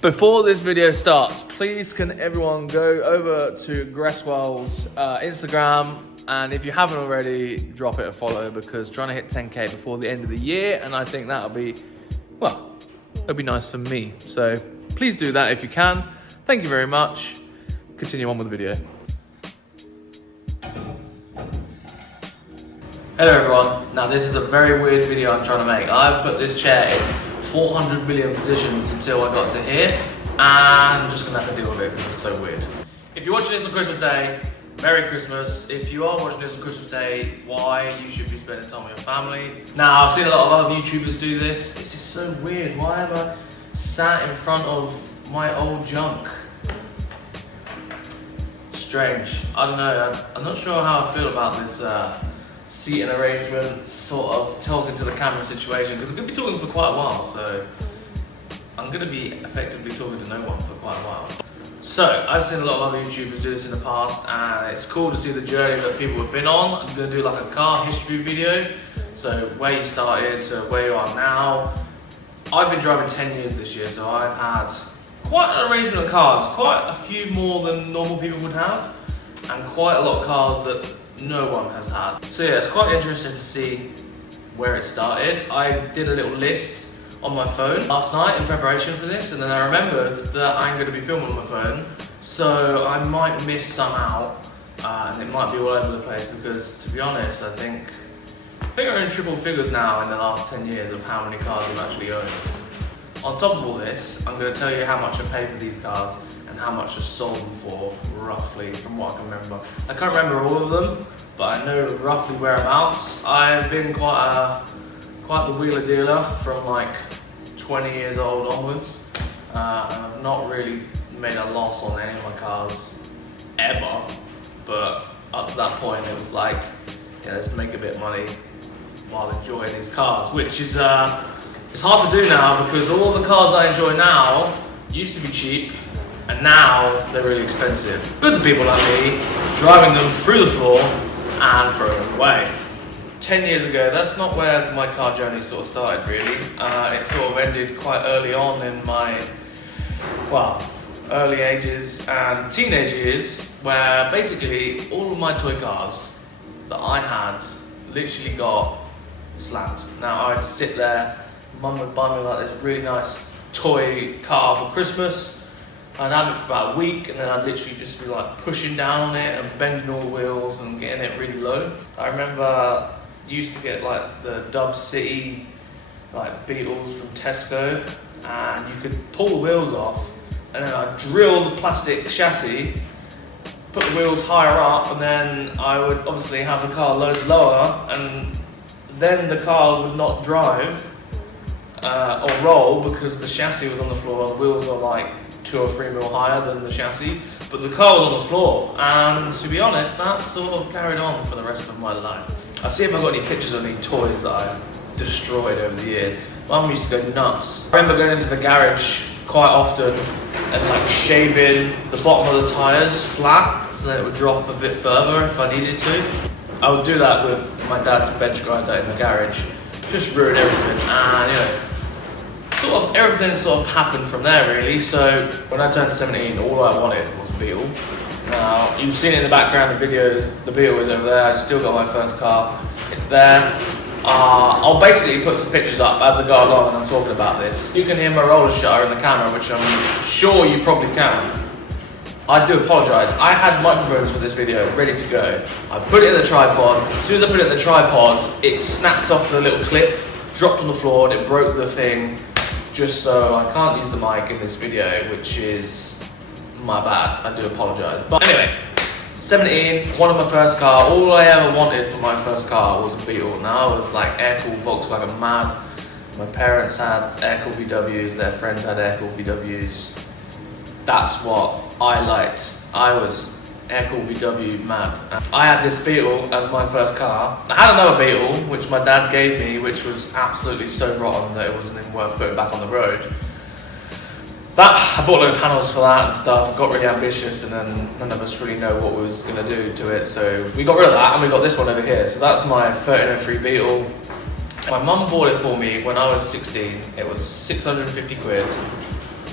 Before this video starts, please can everyone go over to Gresswell's Instagram, and if you haven't already, drop it a follow, because trying to hit 10k before the end of the year, and I think that'll be, well, it'll be nice for me. So please do that if you can. Thank you very much. Continue on with the video. Hello everyone. Now this is a very weird video I'm trying to make. I've put this chair in 400 million positions until I got to here, and I'm just gonna have to deal with it because it's so weird. If you're watching this on Christmas Day, Merry Christmas. If you are watching this on Christmas Day, why? You should be spending time with your family. Now, I've seen a lot of other YouTubers do this. This is so weird. Why am I sat in front of my old junk? Strange. I don't know. I'm not sure how I feel about this seating arrangement, sort of talking to the camera situation, because I'm going to be talking for quite a while, so I'm going to be effectively talking to no one for quite a while. So, I've seen a lot of other YouTubers do this in the past, and it's cool to see the journey that people have been on. I'm going to do like a car history video, so where you started to where you are now. I've been driving 10 years this year, so I've had quite an arrangement of cars, quite a few more than normal people would have, and quite a lot of cars that no one has had. So yeah, it's quite interesting to see where it started. I did a little list on my phone last night in preparation for this, and then I remembered that I'm going to be filming on my phone, so I might miss some out, and it might be all over the place, because to be honest, I think we're in triple figures now in the last 10 years of how many cars I've actually owned. On top of all this, I'm going to tell you how much I paid for these cars and how much I sold them for, roughly, from what I can remember. I can't remember all of them, but I know roughly whereabouts. I've been quite the wheeler dealer from like 20 years old onwards, and I've not really made a loss on any of my cars ever, but up to that point it was like, yeah, let's make a bit of money while enjoying these cars, which is it's hard to do now, because all the cars I enjoy now used to be cheap, and now they're really expensive. Because of people like me driving them through the floor and throwing them away. 10 years ago, that's not where my car journey sort of started really. It sort of ended quite early on in my, well, early ages and teenage years, where basically all of my toy cars that I had literally got slammed. Now I'd sit there, Mum would buy me like this really nice toy car for Christmas. I'd have it for about a week, and then I'd literally just be like pushing down on it and bending all the wheels and getting it really low. I remember used to get like the Dub City like beetles from Tesco, and you could pull the wheels off, and then I'd drill the plastic chassis, put the wheels higher up, and then I would obviously have the car loads lower, and then the car would not drive or roll because the chassis was on the floor. The wheels are like 2 or 3 mil higher than the chassis, but the car was on the floor, and to be honest, that sort of carried on for the rest of my life. I'll see if I've got any pictures of any toys that I've destroyed over the years. Mum used to go nuts. I remember going into the garage quite often and like shaving the bottom of the tyres flat so that it would drop a bit further if I needed to. I would do that with my dad's bench grinder in the garage, just ruin everything, and you know, sort of everything sort of happened from there really. So when I turned 17, all I wanted was a beetle. Now you've seen it in the background of videos, the beetle is over there. I still got my first car, it's there. I'll basically put some pictures up as I go along and I'm talking about this. You can hear my roller shutter in the camera, which I'm sure you probably can. I do apologise. I had microphones for this video ready to go. I put it in the tripod. As soon as I put it in the tripod, it snapped off the little clip, dropped on the floor, and it broke the thing. Just so I can't use the mic in this video, which is my bad. I do apologise. But anyway, 17, one of my first car. All I ever wanted for my first car was a Beetle. Now I was like air-cooled Volkswagen mad. My parents had air-cooled VWs, their friends had air-cooled VWs. That's what I liked. I was air-cooled VW mad. I had this Beetle as my first car. I had another Beetle, which my dad gave me, which was absolutely so rotten that it wasn't even worth putting back on the road. I bought a load of panels for that and stuff, got really ambitious, and then none of us really know what we was going to do to it, so we got rid of that and we got this one over here. So that's my 1303 Beetle. My mum bought it for me when I was 16. It was 650 quid.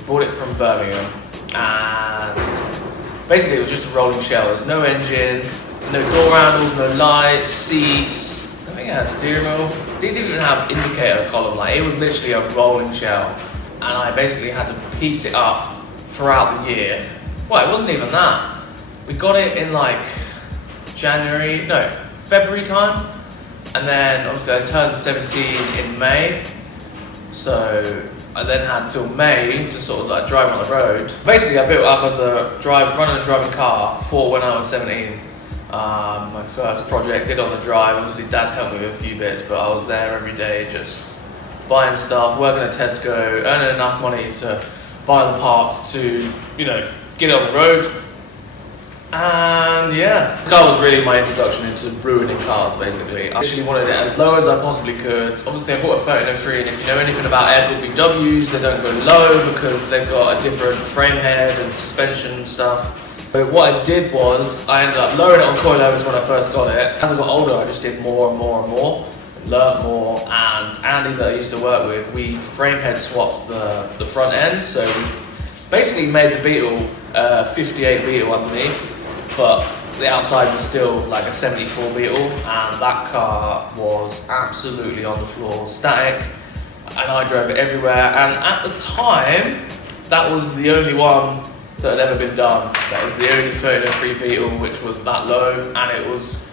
bought it from Birmingham, and basically it was just a rolling shell. There was no engine, no door handles, no lights, seats. I think it had a steering wheel. Didn't even have indicator column light. It was literally a rolling shell, and I basically had to piece it up throughout the year. Well, it wasn't even that. We got it in like February time, and then obviously I turned 17 in May, so I then had till May to sort of like drive on the road. Basically, I built up as a running and driving car for when I was 17. My first project, did on the drive. Obviously, Dad helped me with a few bits, but I was there every day, just buying stuff, working at Tesco, earning enough money to buy the parts to, get on the road. And yeah, this car was really my introduction into ruining cars, basically. I actually wanted it as low as I possibly could. Obviously, I bought a 1303, and if you know anything about air-cooled VWs, they don't go low because they've got a different frame head and suspension stuff. But what I did was, I ended up lowering it on coilovers when I first got it. As I got older, I just did more and more and more, learnt more, and Andy that I used to work with, we frame head swapped the front end, so we basically made the Beetle 58 Beetle underneath, but the outside was still like a 74 Beetle, and that car was absolutely on the floor, static, and I drove it everywhere. And at the time, that was the only one that had ever been done. That was the only 1303 Beetle which was that low, and it was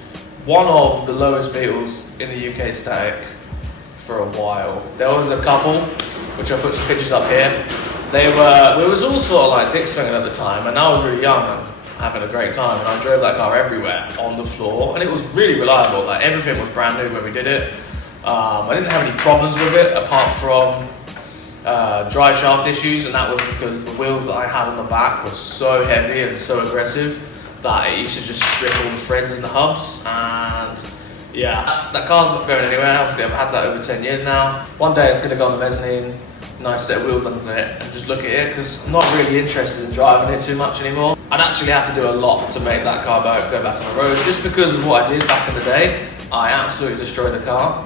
one of the lowest Beetles in the UK static for a while. There was a couple, which I put some pictures up here. We was all sort of like dick swinging at the time, and I was really young and having a great time, and I drove that car everywhere on the floor, and it was really reliable. Like, everything was brand new when we did it. I didn't have any problems with it apart from drive shaft issues, and that was because the wheels that I had on the back were so heavy and so aggressive that it used to just strip all the threads in the hubs. And yeah, that car's not going anywhere. Obviously, I've had that over 10 years now. One day it's going to go on the mezzanine, nice set of wheels under it, and just look at it, because I'm not really interested in driving it too much anymore. I'd actually have to do a lot to make that car go back on the road, just because of what I did back in the day. I absolutely destroyed the car,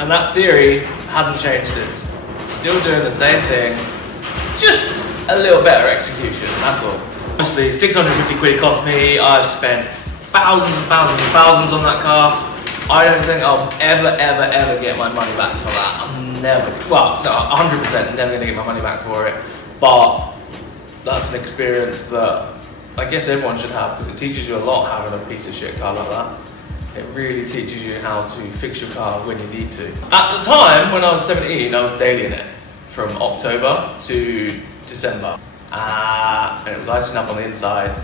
and that theory hasn't changed since. Still doing the same thing, just a little better execution, that's all. Honestly, 650 quid it cost me. I've spent thousands and thousands and thousands on that car. I don't think I'll ever get my money back for that. I'm never, well, no, 100% never gonna get my money back for it. But that's an experience that I guess everyone should have, because it teaches you a lot having a piece of shit car like that. It really teaches you how to fix your car when you need to. At the time, when I was 17, I was dailying it from October to December. And it was icing up on the inside.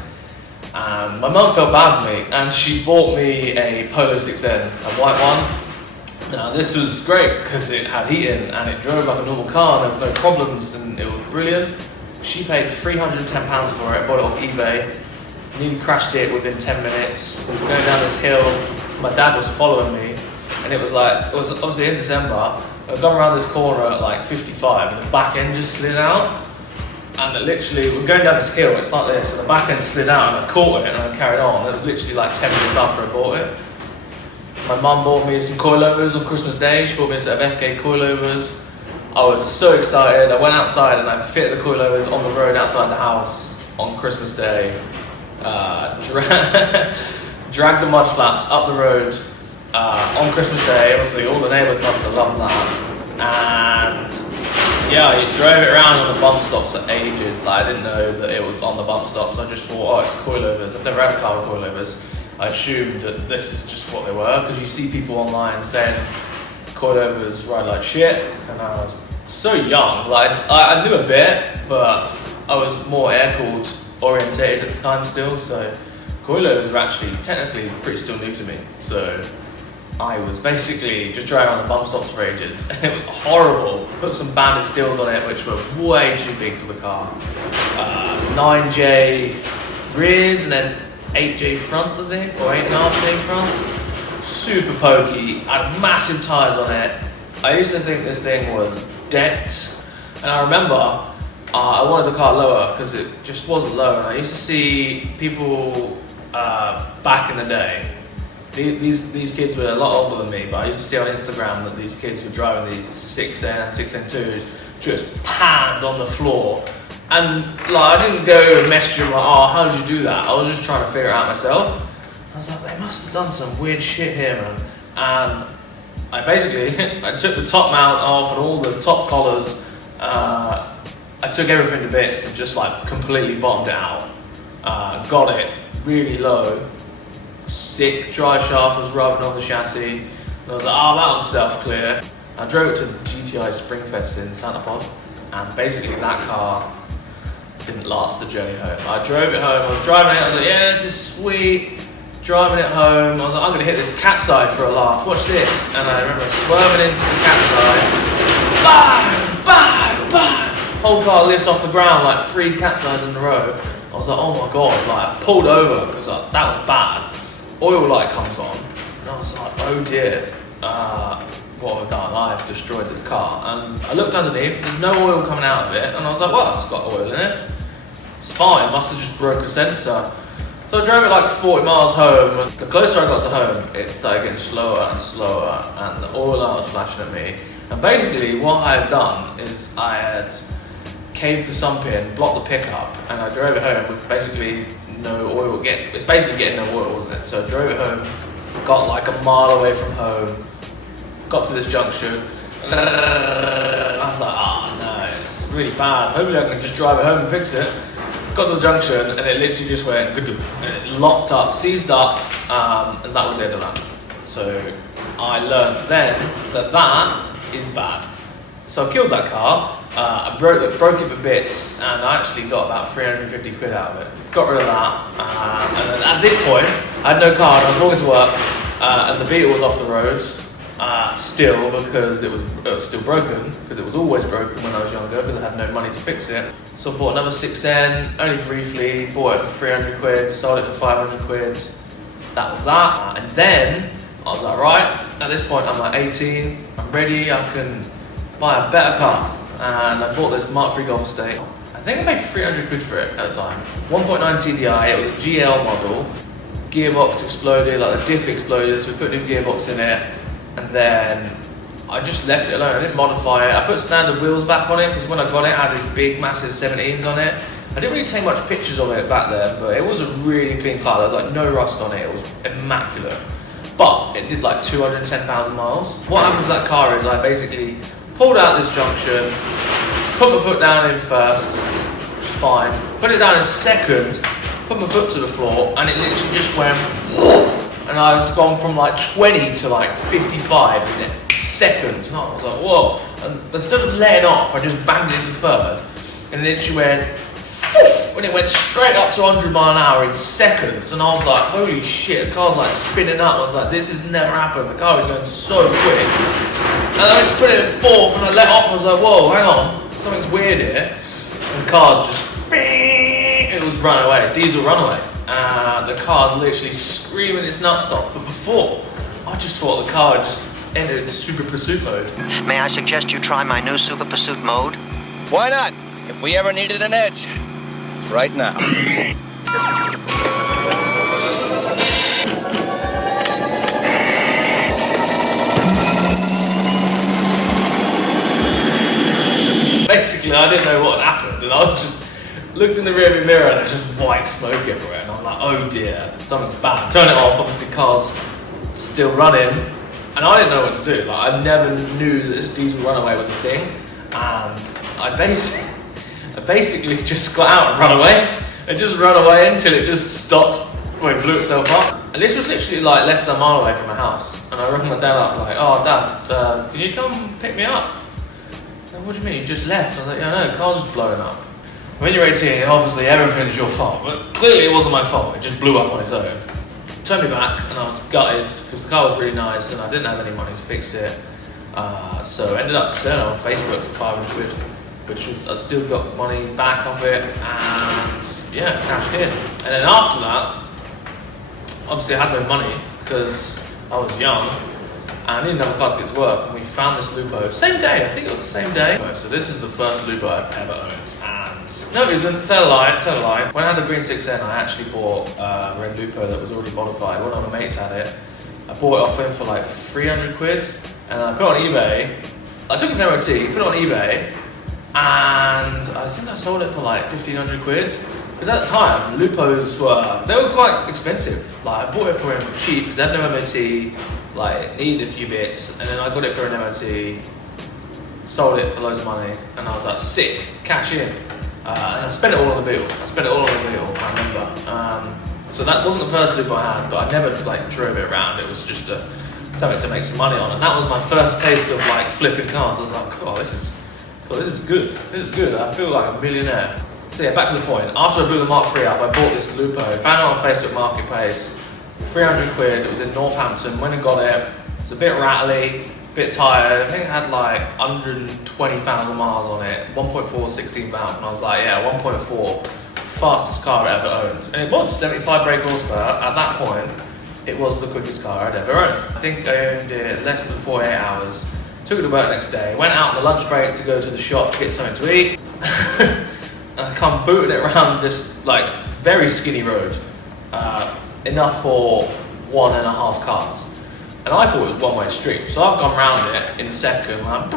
And my mum felt bad for me, and she bought me a Polo 6N, a white one. Now this was great because it had heating and it drove like a normal car, there was no problems, and it was brilliant. She paid £310 for it, bought it off eBay, nearly crashed it within 10 minutes. We were going down this hill, my dad was following me, and it was obviously in December. I'd gone around this corner at like 55, and the back end just slid out. And literally, we're going down this hill, it's like this, and the back end slid out, and I caught it and I carried on. It was literally like 10 minutes after I bought it. My mum bought me some coilovers on Christmas Day. She bought me a set of FK coilovers. I was so excited. I went outside and I fitted the coilovers on the road outside the house on Christmas Day. Dragged the mud flaps up the road on Christmas Day. Obviously, all the neighbours must have loved that. And yeah, I drove it around on the bump stops for ages. Like, I didn't know that it was on the bump stops. I just thought, oh, it's coilovers. I've never had a car with coilovers. I assumed that this is just what they were, because you see people online saying coilovers ride like shit, and I was so young. Like, I knew a bit, but I was more air-cooled orientated at the time still, so coilovers are actually technically pretty still new to me. So I was basically just driving on the bump stops for ages, and it was horrible. Put some banded steels on it, which were way too big for the car. 9J rears and then 8J fronts, I think, or 8.5J fronts. Super pokey, had massive tyres on it. I used to think this thing was dent, and I remember I wanted the car lower because it just wasn't low, and I used to see people back in the day. These kids were a lot older than me, but I used to see on Instagram that these kids were driving these 6N and 6N2s just panned on the floor. And like, I didn't go and message him like, oh, how did you do that? I was just trying to figure it out myself. I was like, they must have done some weird shit here, man. And I basically, I took the top mount off and all the top collars. I took everything to bits and just like completely bottomed it out. Got it really low. Sick drive shaft was rubbing on the chassis. And I was like, oh, that was self-clear. I drove it to the GTI Springfest in Santa Pod. And basically that car didn't last the journey home. I drove it home, I was driving it, I was like, yeah, this is sweet. Driving it home, I was like, I'm gonna hit this cat's eye for a laugh, watch this. And I remember swerving into the cat's eye, bang, bang, bang. Whole car lifts off the ground like 3 cat's eyes in a row. I was like, oh my God, like I pulled over because that was bad. Oil light comes on, and I was like, oh dear, what have I done? I've destroyed this car. And I looked underneath, there's no oil coming out of it, and I was like, well, it's got oil in it. It's fine, must have just broke a sensor. So I drove it like 40 miles home, and the closer I got to home, it started getting slower and slower, and the oil light was flashing at me. And basically what I had done is I had caved the sump in, blocked the pickup, and I drove it home with basically no oil. It's basically getting no oil, wasn't it? So I drove it home, got like a mile away from home, got to this junction, and I was like, oh no, it's really bad. Hopefully I can just drive it home and fix it. Got to the junction and it literally just went, and it locked up, seized up, and that was the end of that. So I learned then that that is bad. So I killed that car, I broke it for bits, and I actually got about 350 quid out of it. Got rid of that, and then at this point, I had no car and I was walking to work, and the Beetle was off the road, still, because it was still broken, because it was always broken when I was younger, because I had no money to fix it. So I bought another 6N, only briefly, bought it for 300 quid, sold it for 500 quid. That was that, and then I was like, right, at this point I'm like 18, I'm ready, I can buy a better car. And I bought this Mark III Golf Estate. I think I paid 300 quid for it at the time. 1.9 TDI, it was a GL model. Gearbox exploded, like the diff exploded, so we put a new gearbox in it. And then I just left it alone, I didn't modify it. I put standard wheels back on it, because when I got it, I had these big, massive 17s on it. I didn't really take much pictures of it back then, but it was a really clean car. There was like no rust on it, it was immaculate. But it did like 210,000 miles. What happened to that car is I basically pulled out this junction, put my foot down in first, which was fine. Put it down in second, put my foot to the floor, and it literally just went, and I was gone from like 20 to like 55 in a second. And I was like, whoa. And instead of letting off, I just banged it into third, and it literally went, when it went straight up to 100 mile an hour in seconds. And I was like, holy shit, the car's like spinning up. I was like, this has never happened. The car was going so quick. And I went to put it in fourth, and I let off, and I was like, whoa, hang on, something's weird here. And the car just, it was runaway, diesel runaway. The car's literally screaming its nuts off. But before, I just thought the car had just entered super pursuit mode. May I suggest you try my new super pursuit mode? Why not? If we ever needed an edge, it's right now. Basically, I didn't know what had happened, and I was just looked in the rearview mirror and there's just white smoke everywhere, and I'm like, oh dear, something's bad. Turn it off, obviously car's still running, and I didn't know what to do. Like, I never knew that this diesel runaway was a thing, and I basically just got out and run away, and just run away until it just stopped, well, it blew itself up. And this was literally like less than a mile away from my house, and I rang my dad up like, oh dad, can you come pick me up? And, what do you mean, you just left? I was like, yeah, no, the car's just blowing up. When you're 18, obviously everything's your fault, but clearly it wasn't my fault, it just blew up on its own. Turned me back, and I was gutted, because the car was really nice, and I didn't have any money to fix it. So I ended up selling it on Facebook for 500 quid, which was, I still got money back off it, and yeah, cashed in. And then after that, obviously I had no money, because I was young, and I didn't have a car to get to work, and we found this Lupo, same day, I think it was the same day. So this is the first Lupo I've ever owned, and no it isn't, tell a lie. When I had the green 6N, I actually bought a red Lupo that was already modified. One of my mates had it. I bought it off him for like 300 quid, and I put it on eBay. I took it for MOT, put it on eBay, and I think I sold it for like 1,500 quid. Because at the time, Lupos were quite expensive. Like I bought it for him cheap because it had no MOT, like needed a few bits, and then I got it for an MOT, sold it for loads of money, and I was like, sick, cash in. And I spent it all on the beetle. I remember. So that wasn't the first Lupo I had, but I never like drove it around. It was just something to make some money on, and that was my first taste of like flipping cars. I was like, oh, this is good. This is good. I feel like a millionaire. So yeah, back to the point. After I blew the Mark III up, I bought this Lupo. Found it on Facebook Marketplace. 300 quid. It was in Northampton. Went and got it. It was a bit rattly, a bit tired. I think it had like 120,000 miles on it. 1.4 16 valve, and I was like, yeah, 1.4, fastest car I ever owned. And it was 75 brake horsepower. At that point, it was the quickest car I'd ever owned. I think I owned it less than 48 hours. Took it to work next day. Went out on the lunch break to go to the shop to get something to eat. I come booting it around this like very skinny road, enough for 1.5 cars, and I thought it was one-way street. So I've gone round it in a second, and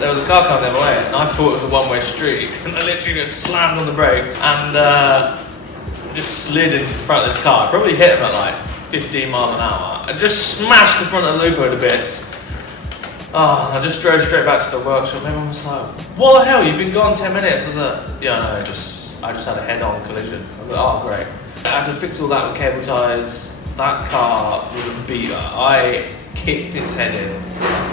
there was a car coming the other way, and I thought it was a one-way street, and I literally just slammed on the brakes and just slid into the front of this car. I probably hit him at like 15 miles an hour, and just smashed the front of the Lupo to bits. Oh, I just drove straight back to the workshop. Everyone was like, what the hell, you've been gone 10 minutes? I was like, yeah, no, I just had a head-on collision. I was like, oh, great. I had to fix all that with cable ties. That car was a beater. I kicked its head in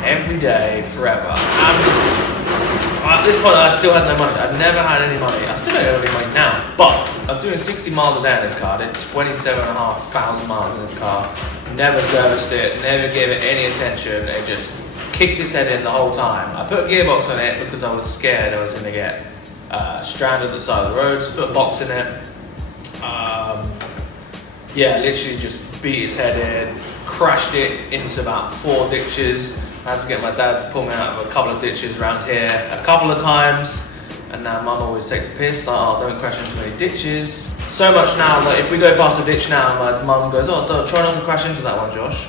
every day, forever. And at this point, I still had no money. I'd never had any money. I still don't have any money now, but I was doing 60 miles a day in this car. I did 27,500 miles in this car. Never serviced it, never gave it any attention. It just kicked its head in the whole time. I put a gearbox on it because I was scared I was going to get stranded at the side of the road, so put a box in it. Yeah, literally just beat its head in, crashed it into about 4 ditches. I had to get my dad to pull me out of a couple of ditches around here a couple of times, and now mum always takes a piss, like, oh, don't crash into any ditches. So much now that if we go past a ditch now, my mum goes, oh, don't, try not to crash into that one, Josh.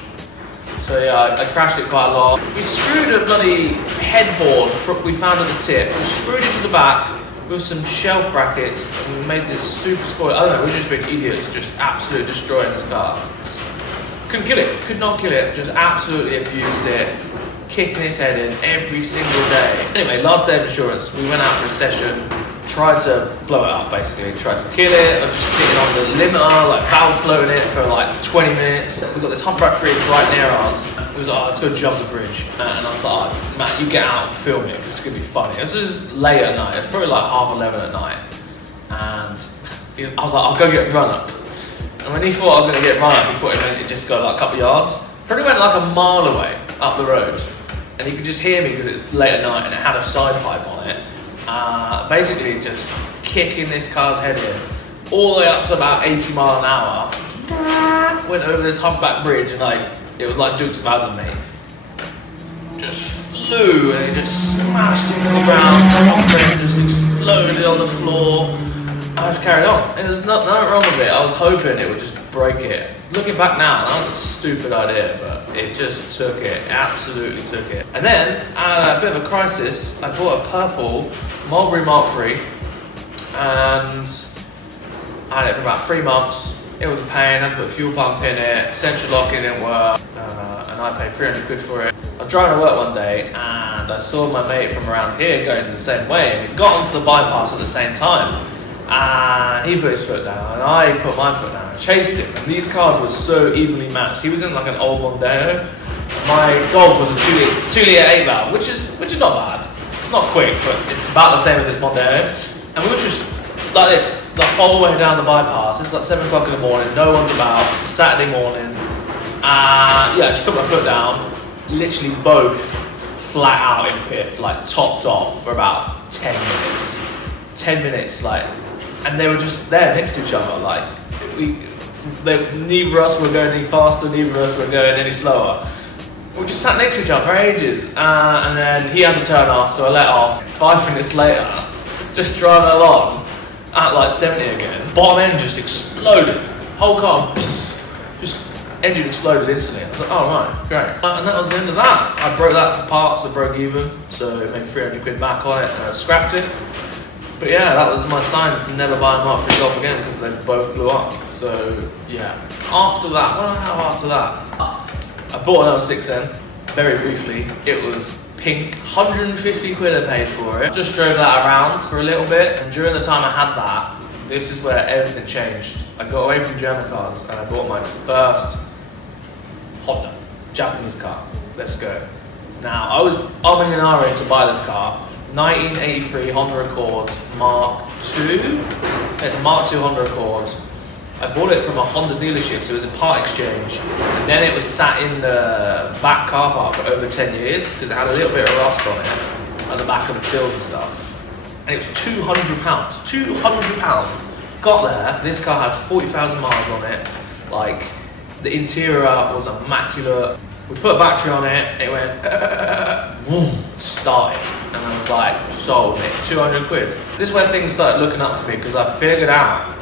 So yeah, I crashed it quite a lot. We screwed a bloody headboard we found at the tip. We screwed it to the back with some shelf brackets, and we made this super spoil. I don't know, we've just been idiots, just absolutely destroying this car. Couldn't kill it, could not kill it, just absolutely abused it, kicking its head in every single day. Anyway, last day of insurance, we went out for a session, tried to blow it up basically, tried to kill it, or just sitting on the limiter, like valve floating it for like 20 minutes. We've got this humpback bridge right near us. It was like, oh, let's go jump the bridge. And I was like, oh, Matt, you get out and film it, it's gonna be funny. This is late at night, it's probably like 11:30 at night. And I was like, I'll go get run up. And when he thought I was gonna get run up, he thought it just go like a couple of yards. Probably went like a mile away up the road. And he could just hear me because it's late at night and it had a side pipe on it. Basically just kicking this car's head in all the way up to about 80 miles an hour. Went over this humpback bridge and like it was like Dukes of Hazzard, mate. Just flew and it just smashed into the ground. Something just exploded on the floor. I just carried on. And there's nothing wrong with it. I was hoping it would just break it. Looking back now, that was a stupid idea, but it just took it. Absolutely took it. And then, a bit of a crisis, I bought a purple Mulberry Mark III, and I had it for about 3 months. It was a pain, I had to put a fuel pump in it, central locking didn't work, and I paid 300 quid for it. I was driving to work one day, and I saw my mate from around here going the same way, and we got onto the bypass at the same time. And he put his foot down, and I put my foot down. I chased him, and these cars were so evenly matched. He was in like an old Mondeo. My Golf was a 2-litre 8-valve, which is not bad. It's not quick, but it's about the same as this Mondeo. And we were just like this the whole way down the bypass. It's like 7 o'clock in the morning. No one's about. It's a Saturday morning. Yeah, I just put my foot down. Literally both flat out in fifth, like topped off for about 10 minutes. 10 minutes, like. And they were just there next to each other, like neither of us were going any faster, neither of us were going any slower. We just sat next to each other for ages, and then he had to turn off, so I let off. 5 minutes later, just driving along at like 70 again, bottom end just exploded. Whole car, just engine exploded instantly. I was like, oh right, great. And that was the end of that. I broke that for parts, I broke even. so I made 300 quid back on it and I scrapped it. But yeah, that was my sign to never buy a Mark III Golf again because they both blew up. So yeah, after that, what the hell after that? I bought an 06 then, very briefly. It was pink, 150 quid I paid for it. Just drove that around for a little bit, and during the time I had that, this is where everything changed. I got away from German cars and I bought my first Honda, Japanese car. Let's go. Now, I was umming and ahhing to buy this car. 1983 Honda Accord Mark II. It's a Mark II Honda Accord. I bought it from a Honda dealership, so it was a part exchange. And then it was sat in the back car park for over 10 years because it had a little bit of rust on it, on the back of the seals and stuff. And it was £200. £200. Got there, this car had 40,000 miles on it. Like, the interior was immaculate. We put a battery on it, it went, started. And I was like, sold it, 200 quid. This is where things started looking up for me because I figured out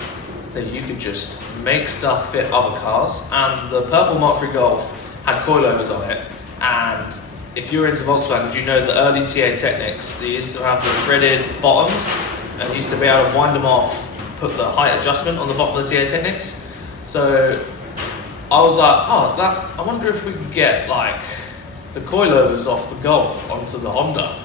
that you could just make stuff fit other cars. And the purple Mark III Golf had coilovers on it. And if you're into Volkswagens, you know the early TA Technics, they used to have the threaded bottoms and you used to be able to wind them off, put the height adjustment on the bottom of the TA Technics. So I was like, I wonder if we could get like the coilovers off the Golf onto the Honda.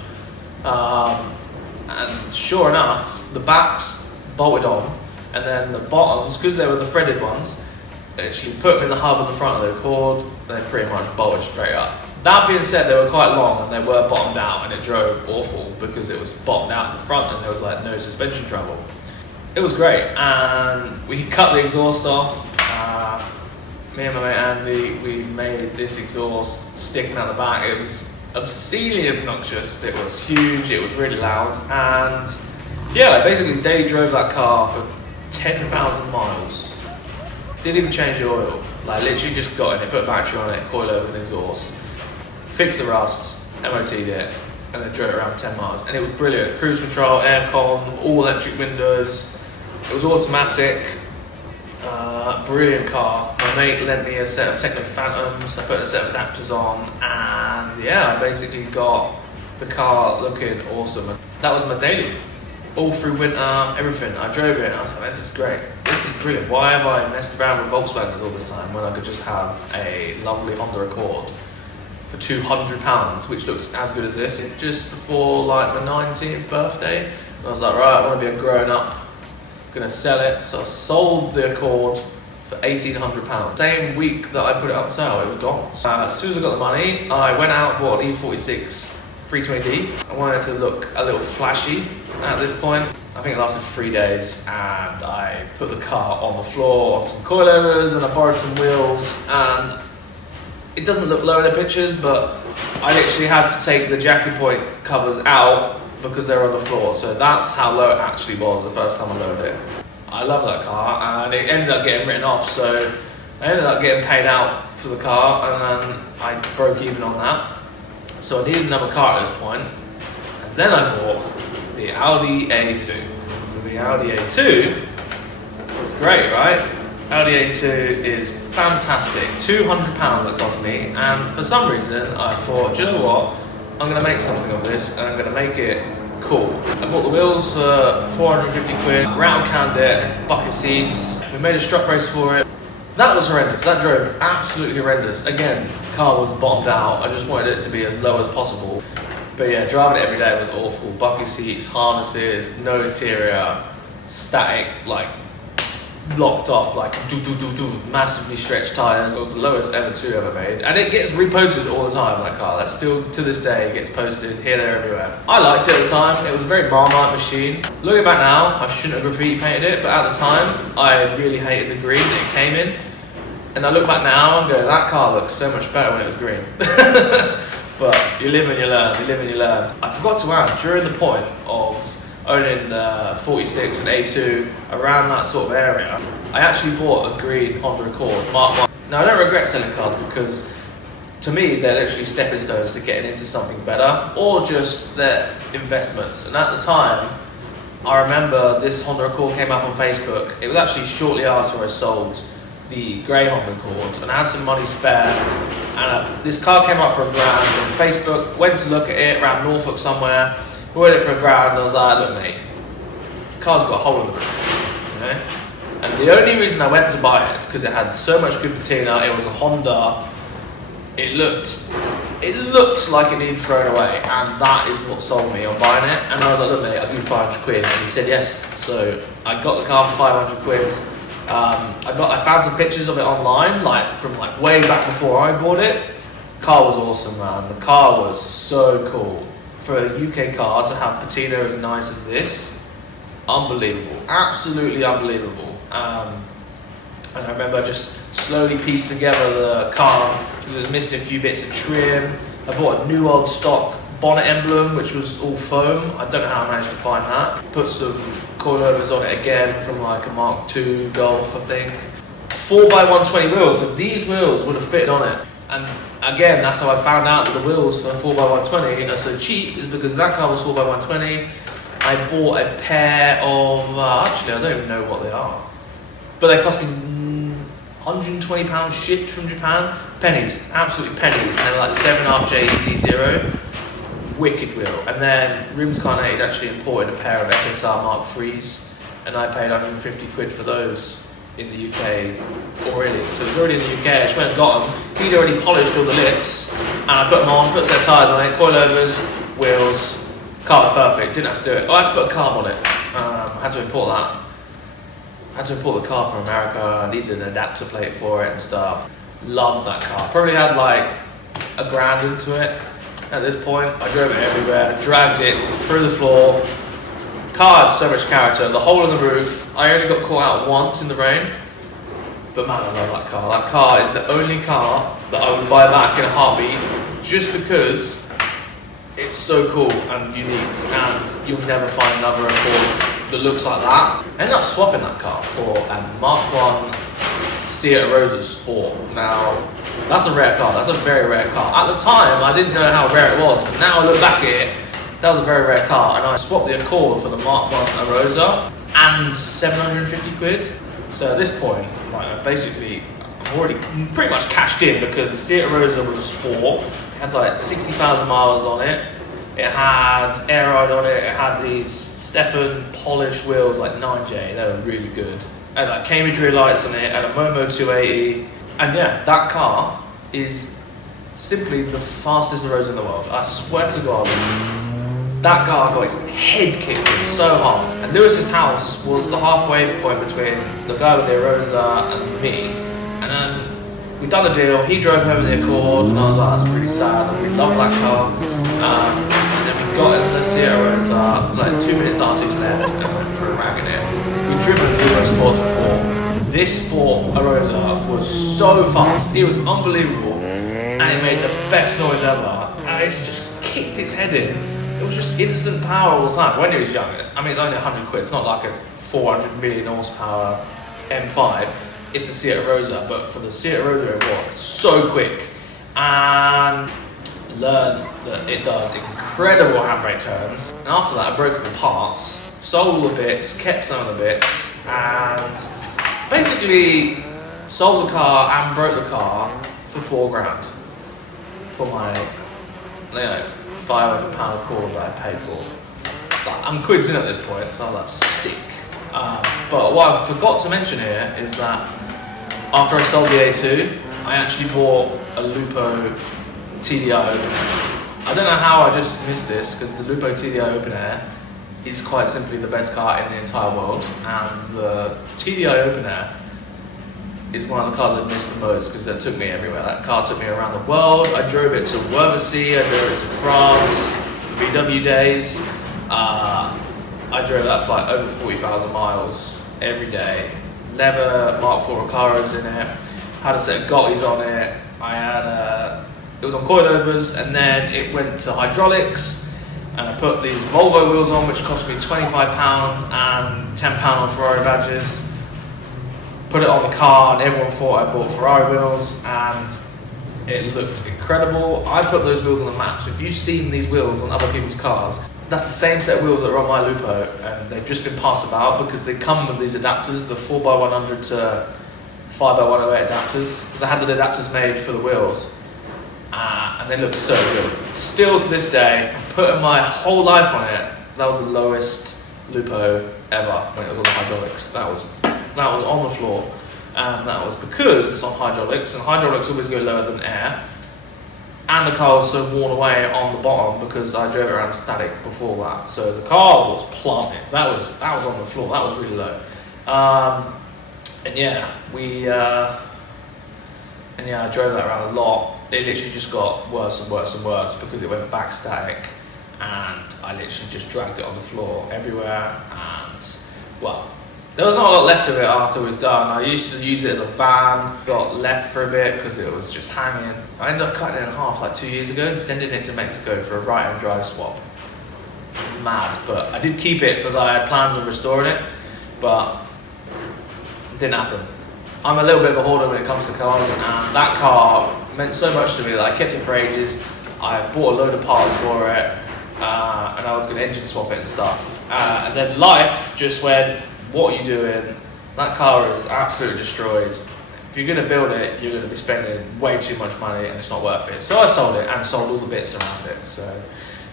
And sure enough, the backs bolted on, and then the bottoms, because they were the threaded ones, actually put them in the hub and the front of the Accord, they pretty much bolted straight up. That being said, they were quite long and they were bottomed out, and it drove awful because it was bottomed out in the front and there was like no suspension travel. It was great, and we cut the exhaust off. Me and my mate Andy, we made this exhaust sticking out the back. It was obscenely obnoxious, it was huge, it was really loud, and yeah, I basically daily drove that car for 10,000 miles. Didn't even change the oil, like literally just got in it, put a battery on it, coilover and exhaust, fixed the rust, MOT'd it, and then drove it around 10 miles, and it was brilliant. Cruise control, aircon, all electric windows, it was automatic. Brilliant car. My mate lent me a set of Techno Phantoms, I put a set of adapters on, and yeah, I basically got the car looking awesome. That was my daily. All through winter, everything. I drove it and I was like, this is great. This is brilliant. Why have I messed around with Volkswagens all this time when I could just have a lovely Honda Accord for £200, which looks as good as this? Just before like my 19th birthday, I was like, right, I want to be a grown up. Gonna sell it, so I sold the Accord for £1,800. Same week that I put it on sale, it was gone. As soon as I got the money, I went out, bought an E46 320D. I wanted to look a little flashy at this point. I think it lasted 3 days, and I put the car on the floor on some coilovers, and I borrowed some wheels, and it doesn't look low in the pictures, but I literally had to take the jacket point covers out because they were on the floor, so that's how low it actually was the first time I loaded it. I love that car, and it ended up getting written off, so I ended up getting paid out for the car, and then I broke even on that. So I needed another car at this point, and then I bought the Audi A2. So the Audi A2 was great, right? Audi A2 is fantastic, £200 it cost me, and for some reason I thought, do you know what? I'm going to make something of this, and I'm going to make it cool. I bought the wheels for 450 quid, round canned it, bucket seats, we made a strut brace for it. That was horrendous, that drove absolutely horrendous. Again, the car was bottomed out, I just wanted it to be as low as possible. But yeah, driving it every day was awful. Bucket seats, harnesses, no interior, static, like locked off, like massively stretched tyres. It was the lowest ever two ever made, and it gets reposted all the time, that car. That's still to this day gets posted here, there, everywhere. I liked it at the time. It was a very Marmite machine. Looking back now, I shouldn't have graffiti painted it, but at the time I really hated the green that it came in, and I look back now and go, that car looks so much better when it was green. But you live and you learn, you live and you learn. I forgot to add, during the point of owning the 46 and A2 around that sort of area, I actually bought a green Honda Accord Mark 1. Now I don't regret selling cars because to me they're literally stepping stones to getting into something better, or just their investments. And at the time, I remember this Honda Accord came up on Facebook. It was actually shortly after I sold the grey Honda Accord, and I had some money spare, And this car came up for a grand on Facebook, went to look at it around Norfolk somewhere, bought it for a grand, and I was like, look mate, car's got a hole in the roof, you know? And the only reason I went to buy it is because it had so much good patina. It was a Honda. It looked like it needed thrown away, and that is what sold me on buying it. And I was like, look mate, I'll do 500 quid, and he said yes. So I got the car for 500 quid. I found some pictures of it online, from way back before I bought it. Car was awesome, man. The car was so cool. For a UK car to have patina as nice as this, unbelievable, absolutely unbelievable. And I remember just slowly pieced together the car because it was missing a few bits of trim. I bought a new old stock bonnet emblem, which was all foam. I don't know how I managed to find that. Put some coilovers on it again from like a Mark II Golf, I think. 4x120 wheels, so these wheels would have fitted on it. And again, that's how I found out that the wheels for 4x120 are so cheap, is because that car was 4x120. I bought a pair of, actually I don't even know what they are, but they cost me £120 shipped from Japan. Pennies, absolutely pennies. And they're like 7.5J ET0. Wicked wheel. And then Rims Carnated actually imported a pair of SSR Mark IIIs, and I paid 150 quid for those in the UK already. So it was already in the UK. I just went and got them. He'd already polished all the lips, and I put them on, put set tyres on it, coilovers, wheels. Car was perfect, didn't have to do it. Oh, I had to put a carb on it. I had to import that. I had to import the car from America. I needed an adapter plate for it and stuff. Loved that car. Probably had like a grand into it at this point. I drove it everywhere, dragged it through the floor. Car had so much character. The hole in the roof, I only got caught out once in the rain. But man, I love that car. That car is the only car that I would buy back in a heartbeat, just because it's so cool and unique, and you'll never find another Accord that looks like that. I ended up swapping that car for a Mark I Seat Rosa Sport. Now, that's a rare car. That's a very rare car. At the time, I didn't know how rare it was, but now I look back at it, that was a very rare car, and I swapped the Accord for the Mark I Rosa and 750 quid. So at this point, I've already pretty much cashed in, because the Seat Rosa was a sport. It had like 60,000 miles on it. It had air ride on it. It had these Stefan polished wheels, like 9J. They were really good. And like Cambridge rear lights on it, and a Momo 280. And yeah, that car is simply the fastest Rosa in the world. I swear to God, that car got its head kicked in so hard. And Lewis's house was the halfway point between the guy with the Rosa and me. And then we'd done the deal, he drove home in the Accord, and I was like, that's pretty sad, and we loved that car. And then we got in the Seat Rosa, like 2 minutes after he was left, and went for a rag in it. We'd driven Euro Sports before. This Sport Rosa was so fast, it was unbelievable, and it made the best noise ever, and it's just kicked its head in. It was just instant power all the time. When he was young, it's only 100 quid, it's not like a 400 million horsepower M5. It's a Seat Rosa, but for the Seat Rosa it was so quick, and learned that it does incredible handbrake turns. And after that I broke it for parts, sold all the bits, kept some of the bits, and basically sold the car and broke the car for 4 grand for my, £500 Accord that I paid for. Like, I'm quids in at this point, so I was like, sick. But what I forgot to mention here is that after I sold the A2, I actually bought a Lupo TDI Open Air. I don't know how I just missed this, because the Lupo TDI Open Air is quite simply the best car in the entire world, and the TDI Open Air is one of the cars I've missed the most, because it took me everywhere. That car took me around the world. I drove it to Werversea, I drove it to France, VW days. I drove that for like over 40,000 miles every day. Leather Mark IV Recaros in it. Had a set of Gottis on it. It was on coilovers, and then it went to hydraulics. And I put these Volvo wheels on, which cost me £25 and £10 on Ferrari badges. Put it on the car, and everyone thought I bought Ferrari wheels, and it looked incredible. I put those wheels on the map. So if you've seen these wheels on other people's cars, that's the same set of wheels that are on my Lupo, and they've just been passed about because they come with these adapters, the 4x100 to 5x108 adapters, because I had the adapters made for the wheels. and they look so good. Still to this day, putting my whole life on it, that was the lowest Lupo ever when it was on the hydraulics. That was on the floor, and that was because it's on hydraulics, and hydraulics always go lower than air. And the car was so worn away on the bottom because I drove it around static before that. So the car was planted. That was on the floor. That was really low. And yeah, I drove that around a lot. It literally just got worse and worse and worse because it went back static, and I literally just dragged it on the floor everywhere. And well, there was not a lot left of it after it was done. I used to use it as a van, got left for a bit because it was just hanging. I ended up cutting it in half like 2 years ago and sending it to Mexico for a right-hand drive swap. Mad, but I did keep it because I had plans of restoring it, but it didn't happen. I'm a little bit of a hoarder when it comes to cars, and that car meant so much to me that I kept it for ages. I bought a load of parts for it, and I was going to engine swap it and stuff. And then life just went, what are you doing? That car is absolutely destroyed. If you're going to build it, you're going to be spending way too much money, and it's not worth it. So I sold it and sold all the bits around it. So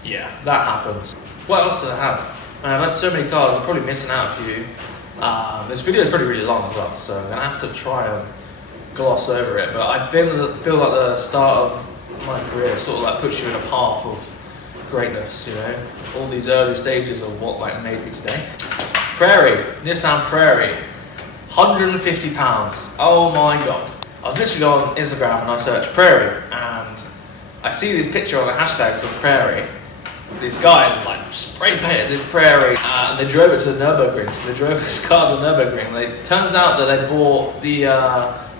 yeah, that happened. What else did I have? I've had so many cars, I'm probably missing out a few. This video is probably really long as well, so I'm going to have to try and gloss over it. But I feel like the start of my career sort of like puts you in a path of greatness, you know? All these early stages of what like made me today. Prairie, Nissan Prairie, £150. Oh my god. I was literally on Instagram and I searched Prairie, and I see this picture on the hashtags of Prairie. These guys like spray painted this Prairie, and they drove it to the Nürburgring. So they drove this car to the Nürburgring. It turns out that they bought the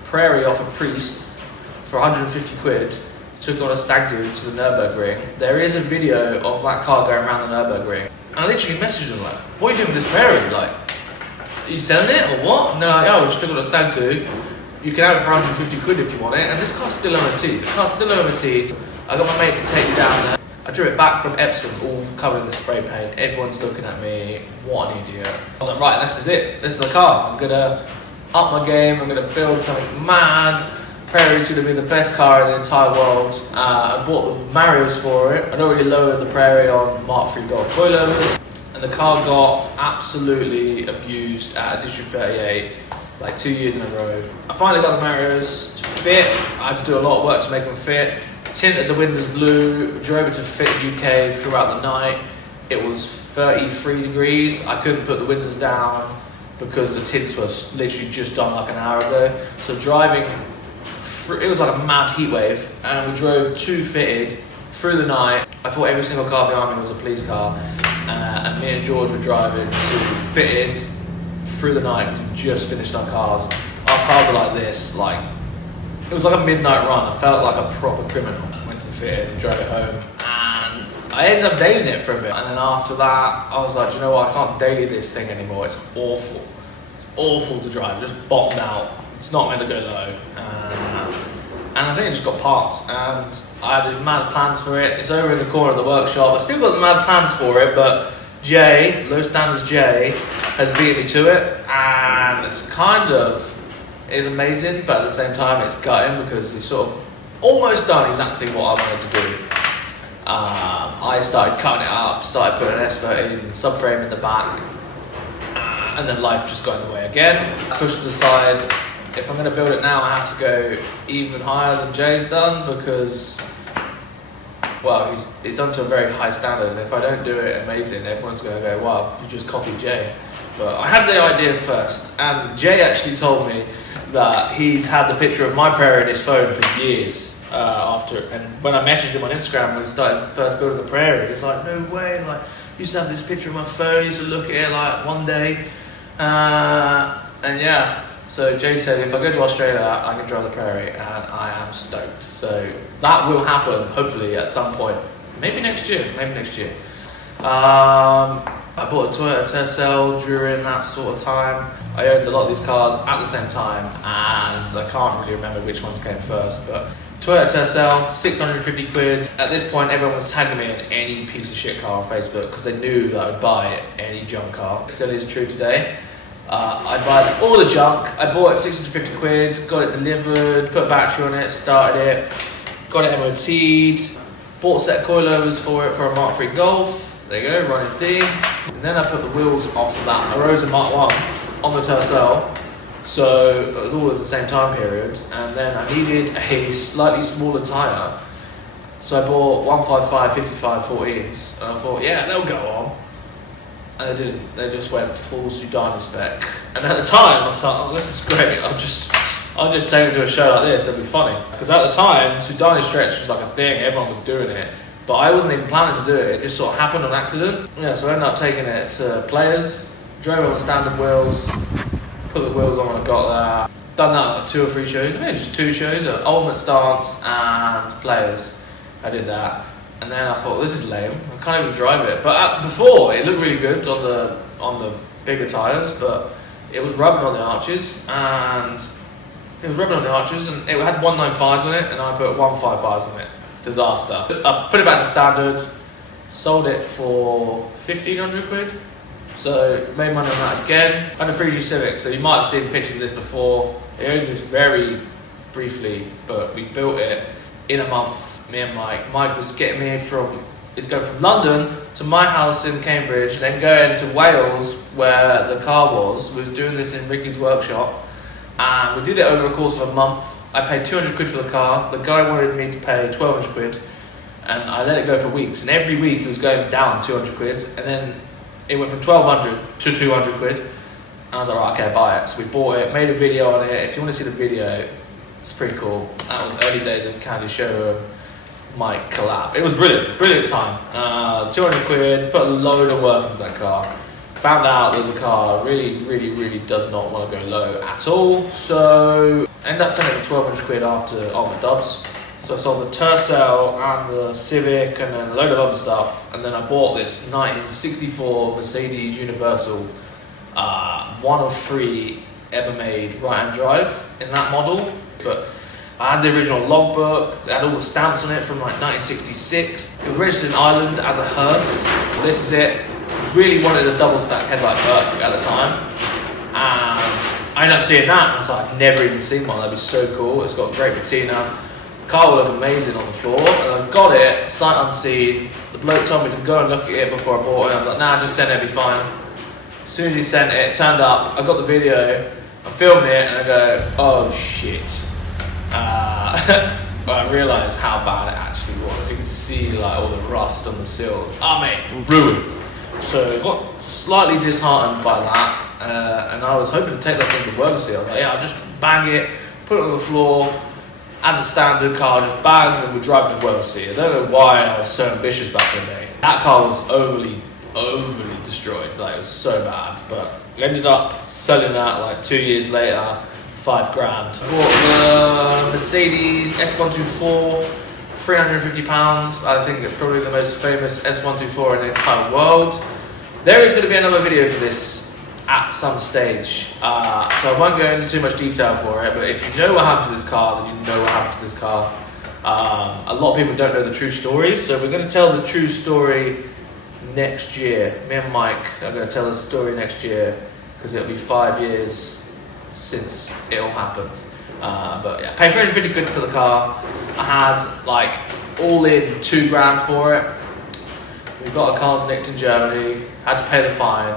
Prairie off a priest for 150 quid, took it on a stag do to the Nürburgring. There is a video of that car going around the Nürburgring. And I literally messaged them like, what are you doing with this Prairie? Like, are you selling it or what? And they're like, oh, we just took it on a stag do. You can have it for 150 quid if you want it. And this car's still MOT. The car's still MOT. I got my mate to take me down there. I drew it back from Epsom, all covered in the spray paint. Everyone's looking at me, what an idiot. I was like, right, this is it. This is the car. I'm gonna up my game. I'm gonna build something mad. Prairie's gonna be the best car in the entire world. I bought the Marios for it. I'd already lowered the Prairie on Mark III Golf Polo, and the car got absolutely abused at District 38, like 2 years in a row. I finally got the Marios to fit. I had to do a lot of work to make them fit. Tinted the windows blue, drove it to Fit UK throughout the night. It was 33 degrees. I couldn't put the windows down because the tints were literally just done like an hour ago. So driving, it was like a mad heat wave, and we drove two fitted through the night. I thought every single car behind me was a police car, and me and George were driving to fitted through the night because we just finished our cars. Our cars are like this, like, it was like a midnight run. I felt like a proper criminal. I went to fit and drove it home, and I ended up dailying it for a bit. And then after that, I was like, you know what? I can't daily this thing anymore. It's awful. It's awful to drive. It just bottomed out. It's not meant to go low. And I think it just got parts. And I have these mad plans for it. It's over in the corner of the workshop. I still got the mad plans for it, but Jay, Low Standards Jay, has beaten me to it. And it's kind of, is amazing, but at the same time it's gutting because he's sort of almost done exactly what I wanted to do. I started cutting it up, started putting an S13 subframe in the back, and then life just got in the way again. Pushed to the side. If I'm going to build it now, I have to go even higher than Jay's done because, well, he's done to a very high standard, and if I don't do it amazing, everyone's going to go, wow, you just copied Jay. But I had the idea first, and Jay actually told me that he's had the picture of my Prairie in his phone for years after. And when I messaged him on Instagram when we started first building the Prairie, it's like, no way, like, I used to have this picture of my phone, I used to look at it like one day. And yeah, so Jay said if I go to Australia, I can drive the Prairie, and I am stoked. So that will happen, hopefully, at some point. Maybe next year, I bought a Toyota Tercel during that sort of time. I owned a lot of these cars at the same time, and I can't really remember which ones came first, but Toyota Tercel, 650 quid. At this point, everyone was tagging me in any piece of shit car on Facebook because they knew that I would buy any junk car. It still is true today. I buy all the junk. I bought it 650 quid, got it delivered, put a battery on it, started it, got it MOT'd, bought a set of coilovers for it for a Mark III Golf. There you go, running theme. And then I put the wheels off of that Arosa Mark 1 on the Tercel. So it was all at the same time period. And then I needed a slightly smaller tyre. So I bought 155 55 14s. And I thought, yeah, they'll go on. And they didn't. They just went full Sudani spec. And at the time, I thought, oh, this is great. I'll just take it to a show like this. It'll be funny. Because at the time, Sudani stretch was like a thing. Everyone was doing it. But I wasn't even planning to do it. It just sort of happened on accident. Yeah, so I ended up taking it to Players. Drove it on the standard wheels. Put the wheels on when I got there. Done that at like 2 or 3 shows. Maybe just 2 shows. Ultimate Stance and Players. I did that. And then I thought, this is lame. I can't even drive it. But before, it looked really good on the bigger tyres, but it was rubbing on the arches, and it had 195s on it, and I put 155s on it. Disaster. I put it back to standard, sold it for 1,500 quid. So made money on that again. I had a 3G Civic, so you might have seen pictures of this before. I owned this very briefly, but we built it in a month. Me and Mike. Mike was getting me going from London to my house in Cambridge, and then going to Wales where the car was. We was doing this in Ricky's workshop, and we did it over a course of a month. I paid 200 quid for the car. The guy wanted me to pay 1,200 quid, and I let it go for weeks. And every week it was going down 200 quid, and then it went from 1,200 to 200 quid. And I was like, right, okay, buy it. So we bought it, made a video on it. If you want to see the video, it's pretty cool. That was early days of Candy Showroom. My collab. It was brilliant time. 200 quid, put a load of work into that car. Found out that the car really does not want to go low at all. So I ended up selling it for 1,200 quid after all my dubs. So I sold the Tercel and the Civic and then a load of other stuff. And then I bought this 1964 Mercedes Universal, one of 3 ever made right-hand drive in that model. But I had the original logbook, it had all the stamps on it from like 1966. It was registered in Ireland as a hearse. This is it. Really wanted a double stack headlight Burke at the time. And I ended up seeing that and I was like, I've never even seen one, that'd be so cool. It's got great patina. The car will look amazing on the floor. And I got it, sight unseen. The bloke told me to go and look at it before I bought it. I was like, nah, just send it, it'll be fine. As soon as he sent it, it turned up, I got the video, I filmed it and I go, oh shit. I realised how bad it actually was. You could see like all the rust on the sills. Oh mate, ruined. So I got slightly disheartened by that, and I was hoping to take that thing to Worthsea. I was like, yeah, I'll just bang it, put it on the floor, as a standard car, just banged and we drive to Worthsea. I don't know why I was so ambitious back in the day. That car was overly destroyed, like it was so bad, but I ended up selling that like 2 years later. 5 grand. I bought the Mercedes S124, £350. I think it's probably the most famous S124 in the entire world. There is going to be another video for this at some stage, so I won't go into too much detail for it, but if you know what happened to this car, then you know what happened to this car. A lot of people don't know the true story, so we're going to tell the true story next year. Me and Mike are going to tell the story next year, because it'll be 5 years since it all happened. But yeah, paid 350 quid for the car. I had like all in 2 grand for it. We got our cars nicked in Germany, had to pay the fine,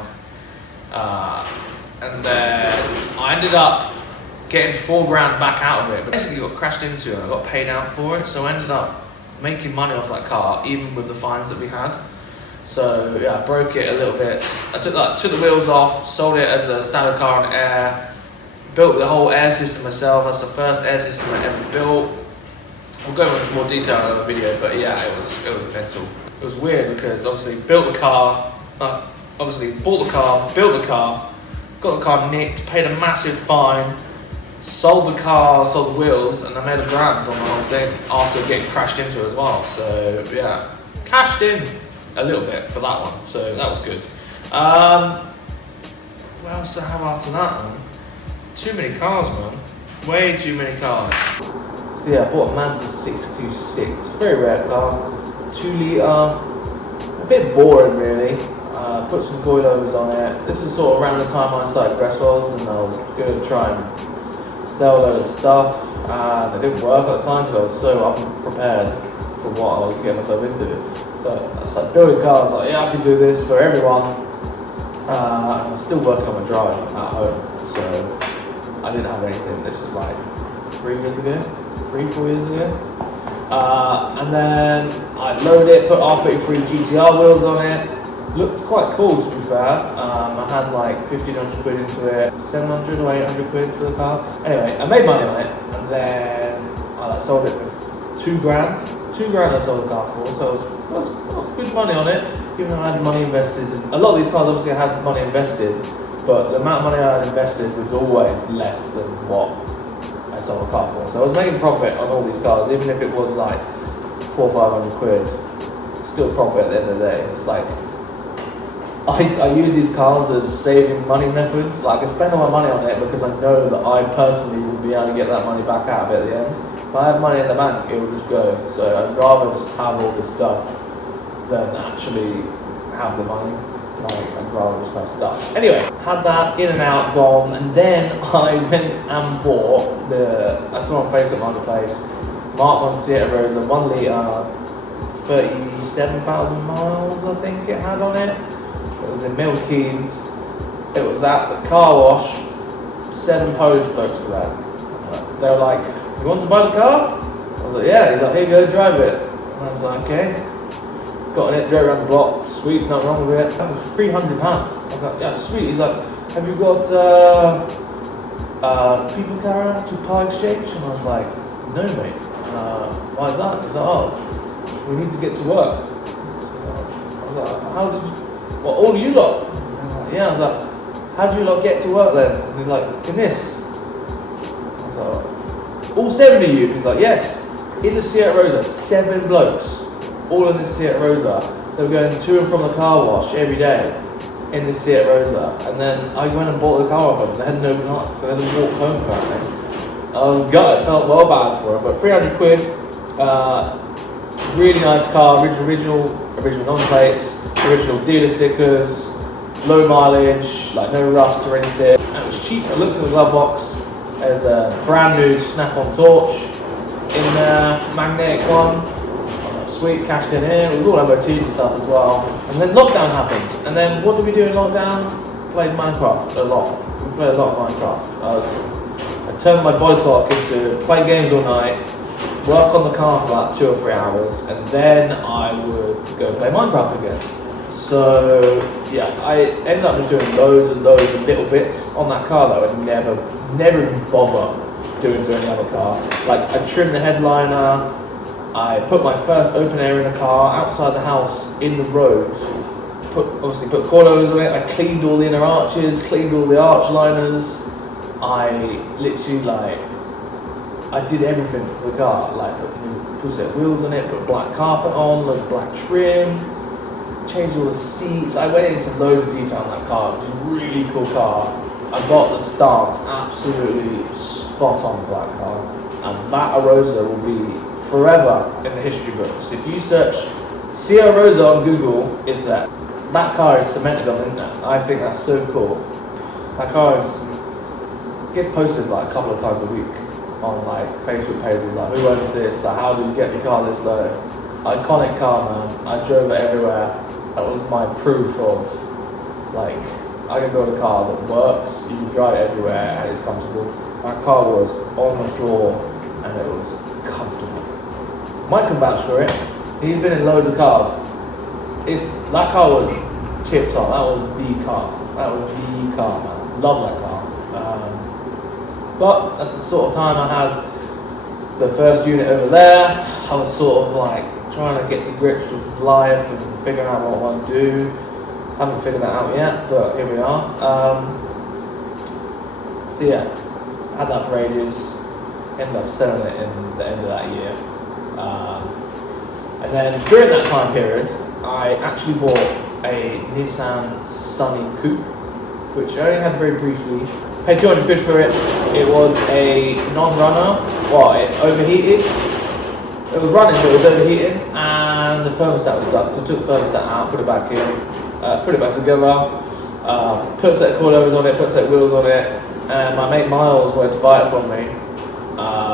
and then I ended up getting 4 grand back out of it, but basically got crashed into and I got paid out for it, so I ended up making money off that car even with the fines that we had. So yeah, I broke it a little bit. I took the wheels off, sold it as a standard car on air. Built the whole air system myself. That's the first air system I ever built. We'll go into more detail in another video, but yeah, it was mental. It was weird because obviously built the car, obviously bought the car, built the car, got the car nicked, paid a massive fine, sold the car, sold the wheels, and I made £1 grand on the whole thing after getting crashed into as well. So yeah, cashed in a little bit for that one, so that was good. What else do I have after that, man? Too many cars, man. Way too many cars. So yeah, I bought a Mazda 626. Very rare car. 2 litre. A bit boring, really. Put some coilovers on it. This is sort of around the time I started Gresswells, and I was going to try and sell a load of stuff. and it didn't work at the time because I was so unprepared for what I was getting myself into. So I started building cars, like, yeah, I can do this for everyone. And I'm still working on my drive at home, so I didn't have anything. This was like 4 years ago. And then I loaded it, put R33 GTR wheels on it. Looked quite cool, to be fair. I had like 1,500 quid into it, 700 or 800 quid for the car. Anyway, I made money on it, and then I sold it for 2 grand. 2 grand I sold the car for, so it was good money on it, even though I had money invested. A lot of these cars, obviously, I had money invested, but the amount of money I had invested was always less than what I sold the car for. So I was making profit on all these cars, even if it was like 400 or 500 quid, still profit at the end of the day. It's like, I use these cars as saving money methods. Like, I spend all my money on it because I know that I personally will be able to get that money back out of it at the end. If I had money in the bank, it would just go. So I'd rather just have all this stuff than actually have the money. Like, I'd rather just have stuff. Anyway, had that in and out, gone, and then I went and bought I saw on Facebook Marketplace, Mark 1 Sierra Rosa, 1 litre, 37,000 miles, I think it had on it. It was in Milton Keynes. It was at the car wash. 7 Polish blokes were there. They were like, "You want to buy the car?" I was like, "Yeah." He's like, "Here you go, drive it." And I was like, "Okay." Got in it, drove around the block. Sweet, nothing wrong with it. That was £300. I was like, "Yeah, sweet." He's like, "Have you got people carrier to Power Exchange?" And I was like, "No, mate. Why is that?" He's like, "Oh, we need to get to work." I was like, "How did you? What, all you lot?" And I'm like, "Yeah." I was like, "How do you lot get to work then?" And he's like, "In this." I was like, "All 7 of you?" And he's like, "Yes." In the Sierra Rosa, 7 blokes, all in this Sierra Rosa. They were going to and from the car wash every day in this Sierra Rosa. And then I went and bought the car off them. They had no car, so they just walked home apparently. I was gutted, felt well bad for it, but 300 quid. Really nice car, original number plates, original dealer stickers, low mileage, like no rust or anything. And it was cheap. It looks in the glove box. There's a brand new snap-on torch in there, magnetic one. Sweet, cashed in here. It was all MOT and stuff as well. And then lockdown happened. And then what did we do in lockdown? Played Minecraft a lot. We played a lot of Minecraft. I turned my body clock into play games all night, work on the car for like 2 or 3 hours, and then I would go play Minecraft again. So yeah, I ended up just doing loads and loads of little bits on that car that I would never even bother doing to any other car. Like, I trimmed the headliner, I put my first open air in the car outside the house in the road, obviously put coilovers on it, I cleaned all the inner arches, cleaned all the arch liners. I literally I did everything for the car, like put set wheels on it, put black carpet on, loads of black trim, changed all the seats. I went into loads of detail on that car. It was a really cool car. I got the stance absolutely spot on for that car, and that Rosa will be forever in the history books. If you search Sierra Rosa on Google, it's that car is cemented on the internet. I think that's so cool. That car gets posted like a couple of times a week on like Facebook pages, like, who owns this, like, how do you get your car this low? Iconic car, man. I drove it everywhere. That was my proof of, like, I can build a car that works, you can drive it everywhere and it's comfortable. That car was on the floor and it was comfortable. Mike can vouch for it. He's been in loads of cars. That car was tip top. That was the car. Man. Love that car. But that's the sort of time I had the first unit over there. I was sort of like trying to get to grips with life and figuring out what I want to do. Haven't figured that out yet, but here we are. So yeah, had that for ages. Ended up selling it in the end of that year. And then during that time period, I actually bought a Nissan Sunny Coupe, which I only had very briefly. Paid 200 quid for it. It was a non-runner. Well, it overheated. It was running, but it was overheating, and the thermostat was stuck. So I took the thermostat out, put it back in, put it back together, put a set of coilovers on it, put a set of wheels on it, and my mate Miles wanted to buy it from me.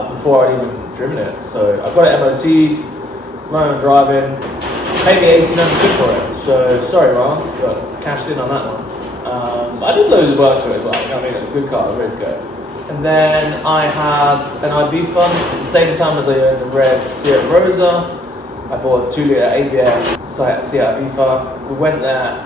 before I'd even driven it. So I got it MOT'd, running and driving, paid me 1,800 quid for it. So sorry Rance, got cashed in on that one. I did loads of work to it as well, you know what I mean, it was a good car, it was ready to go. And then I had an IB fund at the same time as I owned the red Seat Rosa. I bought a 2-litre ABS Seat Ibiza. We went there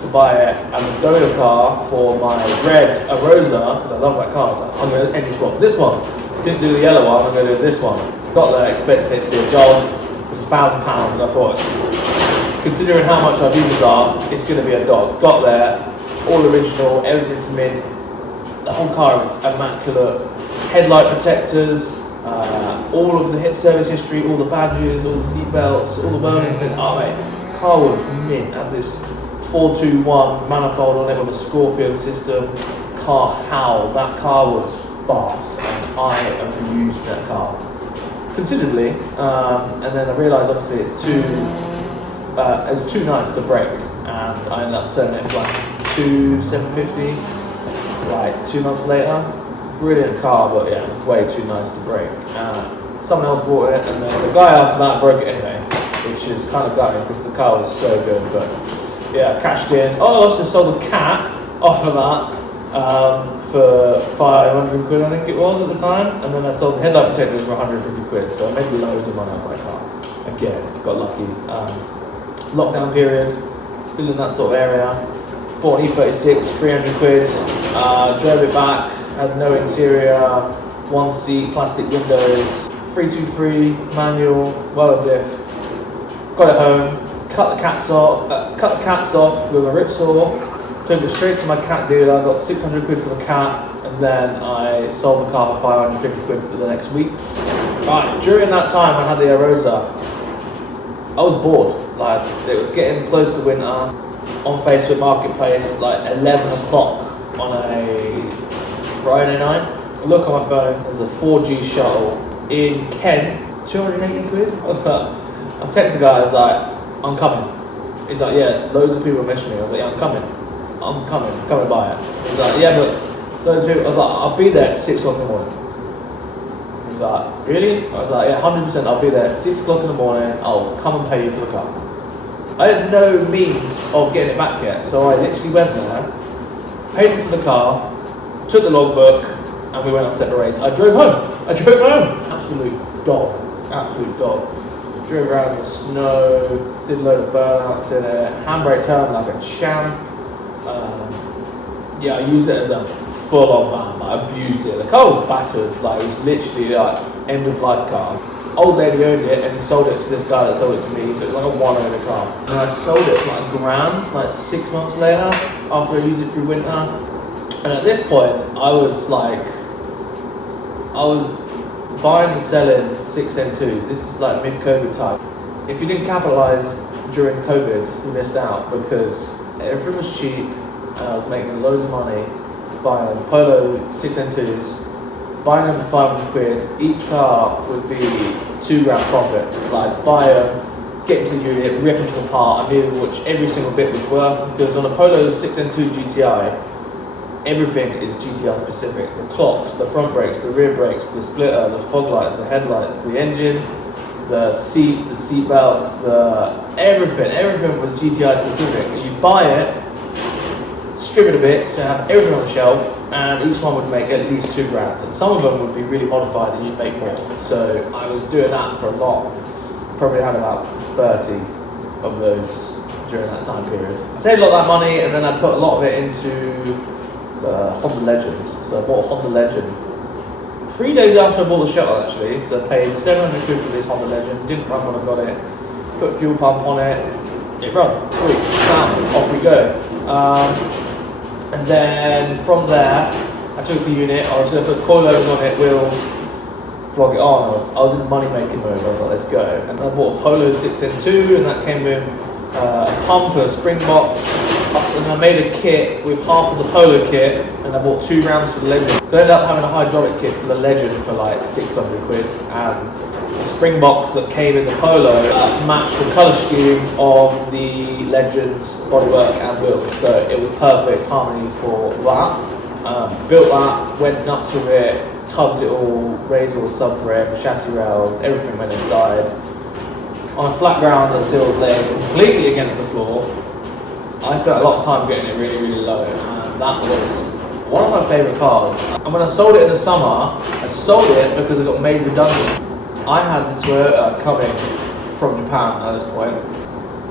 to buy it and we got a car for my red Rosa, because I love that car. So I'm going to engine swap this one. Didn't do the yellow one, I'm going to do this one. Got there expecting it to be a dog. It was £1,000 and I thought, considering how much Ibizas are, it's going to be a dog. Got there, all original, everything's mint. The whole car is immaculate. Headlight protectors, all of the hit service history, all the badges, all the seat belts, all the burners. Oh mate, car was mint. Had this 421 manifold on it with a Scorpion system. Car howled. That car was fast, and I abused that car considerably. And then I realised obviously it was too nice to break, and I ended up selling it for like $2,750. Like 2 months later. Brilliant car, but yeah, it was way too nice to break. Someone else bought it, and then the guy after that broke it anyway, which is kind of gutting because the car was so good. But yeah, cashed in. Oh, I also sold a cat off of that for 500 quid, I think it was at the time. And then I sold the headlight protectors for 150 quid, so I made loads of money off that car. Again, got lucky. Lockdown period, still in that sort of area. Bought an E36, 300 quid. Drove it back. Had no interior, 1 seat, plastic windows, 323 manual, well diff. Got it home, cut the cats off with a rip saw, took it straight to my cat dealer, got 600 quid for the cat, and then I sold the car for 550 quid for the next week. Right, during that time I had the Rosa. I was bored, like it was getting close to winter. On Facebook Marketplace, like 11 o'clock on a Friday night. I look on my phone, there's a 4G shuttle in Kent, 280 quid. What's that? I text the guy, I was like, I'm coming. He's like, yeah, loads of people messaged me. I was like, yeah, I'm coming to buy it. He's like, yeah, but loads of people, I was like, I'll be there at 6 o'clock in the morning. He's like, really? I was like, yeah, 100% I'll be there at 6 o'clock in the morning, I'll come and pay you for the car. I had no means of getting it back yet, so I literally went there, paid him for the car, took the logbook, and we went on separate rates. I drove home. Absolute dog. Drove around in the snow, did a load of burnouts in it, handbrake turned like a champ. Yeah, I used it as a full-on van. I abused it. The car was battered. Like it was literally like end-of-life car. Old lady owned it, and he sold it to this guy that sold it to me. So it was like a one-owner car. And I sold it for like £1,000, like 6 months later, after I used it through winter. And at this point, I was buying and selling 6N2s. This is like mid-COVID time. If you didn't capitalise during COVID, you missed out because everything was cheap, and I was making loads of money buying Polo 6N2s. Buying them for 500 quid, each car would be £2,000 profit. Like buy them, get into the unit, rip into apart, and be able to watch every single bit was worth, because on a Polo 6N2 GTI, everything is GTI specific. The clocks, the front brakes, the rear brakes, the splitter, the fog lights, the headlights, the engine, the seats, the seat belts, everything was GTI specific. You buy it, strip it a bit, so have everything on the shelf, and each one would make at least £2,000, and some of them would be really modified and you'd make more. So I was doing that for a lot. Probably had about 30 of those during that time period. I saved a lot of that money, and then I put a lot of it into the Honda Legend. So I bought a Honda Legend 3 days after I bought the shuttle actually. So I paid 700 quid for this Honda Legend. Didn't run when I got it. Put a fuel pump on it. It ran. Sweet. Bam. Off we go. And then from there, I took the unit. I was going to put coilovers on it, wheels, vlog it on. I was in money making mode. I was like, let's go. And I bought a Polo 6N2, and that came with a pump, a spring box, and I made a kit with half of the Polo kit, and I bought 2 rounds for the Legend. So I ended up having a hydraulic kit for the Legend for like 600 quid, and the spring box that came in the Polo matched the colour scheme of the Legend's bodywork and wheels, so it was perfect harmony for that. Built that, went nuts with it, tugged it all, raised all the subframe, chassis rails, everything went inside. On a flat ground, the seals lay completely against the floor. I spent a lot of time getting it really, really low, and that was one of my favourite cars. And when I sold it in the summer, I sold it because it got made redundant. I had the Toyota coming from Japan at this point.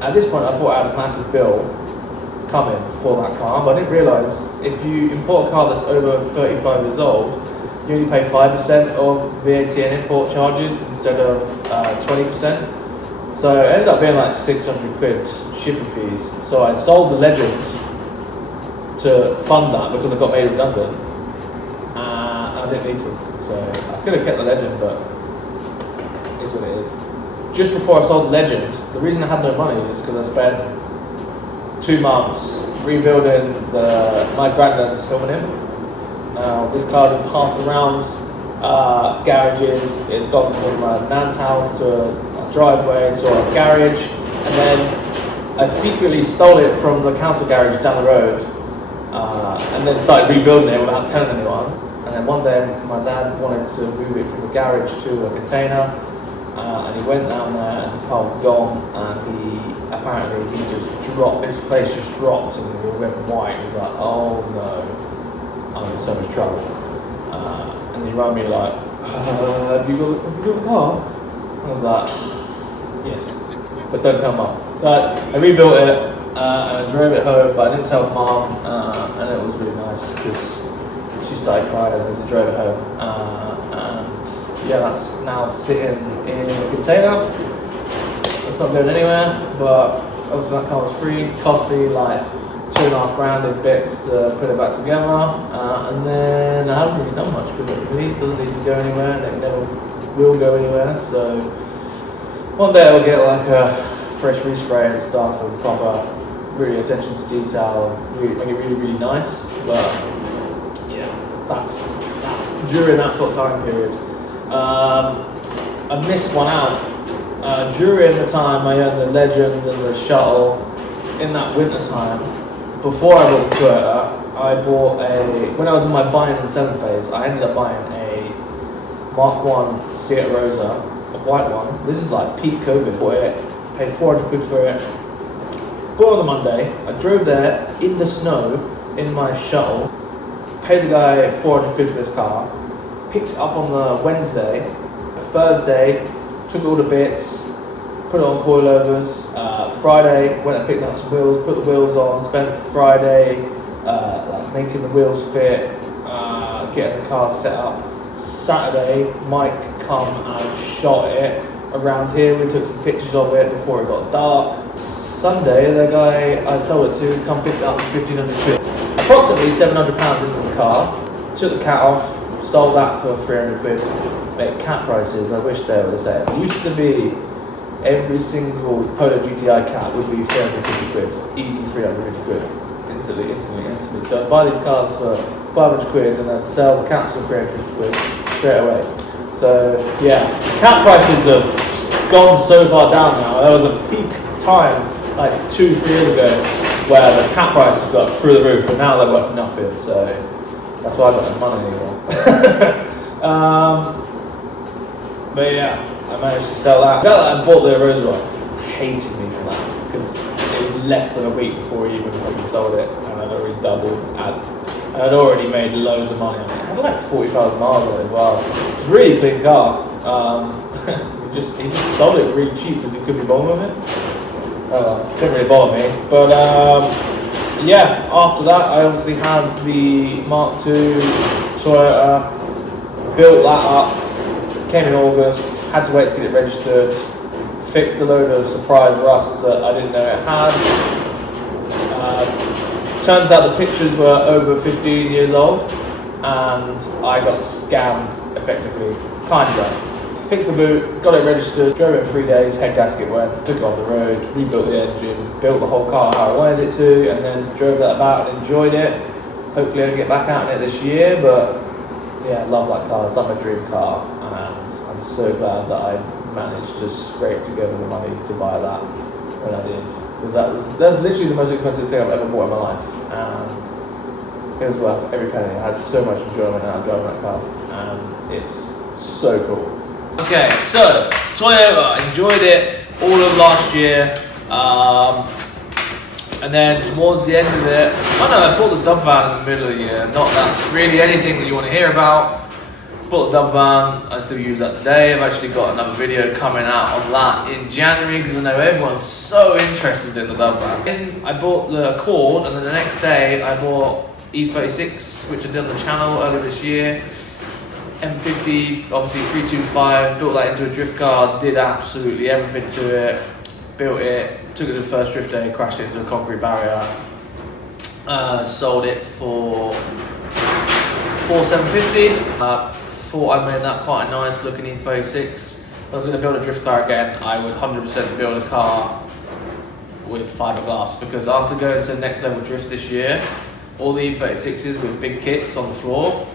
At this point, I thought I had a massive bill coming for that car, but I didn't realise if you import a car that's over 35 years old, you only pay 5% of VAT and import charges instead of 20%. So it ended up being like 600 quid shipping fees. So I sold the Legend to fund that because I got made redundant. I didn't need to. So I could have kept the Legend, but it is what it is. Just before I sold the Legend, the reason I had no money is because I spent 2 months rebuilding my granddad's Hillman. Now this car had been passed around garages. It had gone from my nan's house to a driveway to a garage, and then I secretly stole it from the council garage down the road, and then started rebuilding it without telling anyone. And then one day my dad wanted to move it from the garage to a container, and he went down there and the car was gone, and apparently he just dropped, his face just dropped and he went white. He's like, oh no, I'm in so much trouble. And he rang me like, have you got the car? I was like, yes, but don't tell mum. So I rebuilt it and I drove it home, but I didn't tell mum, and it was really nice because she started crying as I drove it home. And yeah, that's now sitting in a container. It's not going anywhere, but obviously that car was free. It cost me like $2.5 grand in bits to put it back together, and then I haven't really done much with it. It doesn't need to go anywhere, and it never will go anywhere. So one day I'll get like a fresh respray and stuff, and proper really attention to detail, make it really, really nice. But yeah, that's during that sort of time period. I missed one out. During the time I owned the Legend and the Shuttle, in that winter time, before I bought the Toyota, I bought when I was in my buying and selling phase, I ended up buying a Mark 1 Seat Rosa, a white one. This is like peak COVID. Bought it, paid 400 quid for it. Bought it on the Monday. I drove there in the snow in my Shuttle, paid the guy 400 quid for this car, picked it up on the Wednesday. Thursday, took all the bits, put it on coilovers. Friday, went and picked up some wheels, put the wheels on, spent Friday like making the wheels fit, getting the car set up. Saturday, Mike come and shot it around here. We took some pictures of it before it got dark. Sunday, the guy I sold it to come pick it up for 1,500 quid. Approximately £700 into the car, took the cat off, sold that for 300 quid. Mate, cat prices, I wish they were the same. It used to be every single Polo GTI cat would be 350 quid, easy 350 quid, instantly. So I'd buy these cars for 500 quid and I'd sell the cats for 350 quid straight away. So yeah, cat prices have gone so far down now. There was a peak time like 2-3 years ago where the cat prices got through the roof, and now they're worth nothing. So that's why I got no money anymore. But yeah, I managed to sell that. The guy that I bought the Rosa off hated me for that because it was less than a week before he even fucking sold it, and I'd already doubled. And I'd already made loads of money on it. I had like 40,000 miles on it as well. It was a really clean car. He just sold it really cheap because he could be bothered with it. Didn't really bother me. But yeah, after that I obviously had the Mark II Toyota, built that up. Came in August, had to wait to get it registered, fixed a load of surprise rust that I didn't know it had. Turns out the pictures were over 15 years old and I got scammed effectively, kind of. Fixed the boot, got it registered, drove it 3 days, head gasket went, took it off the road, rebuilt the engine, built the whole car how I wanted it to, and then drove that about and enjoyed it. Hopefully I can get back out in it this year, but yeah, I love that car, it's like my dream car, and I'm so glad that I managed to scrape together the money to buy that when I did, because that's literally the most expensive thing I've ever bought in my life, and it was worth every penny. I had so much enjoyment out of driving that car, and it's so cool. Okay, so Toyota, enjoyed it all of last year, and then towards the end of it, I bought the dub van in the middle of the year. Not that's really anything that you want to hear about. Bought the dub van, I still use that today. I've actually got another video coming out on that in January because I know everyone's so interested in the dub van. Then I bought the Accord, and then the next day I bought E36, which I did on the channel earlier this year. M50, obviously 325, built that into a drift car, did absolutely everything to it, built it, took it to the first drift day, crashed it into a concrete barrier, sold it for 4,750. Thought I made that quite a nice looking E36. If I was going to build a drift car again, I would 100% build a car with fiberglass, because after going to next level drifts this year, all the E36s with big kits on the floor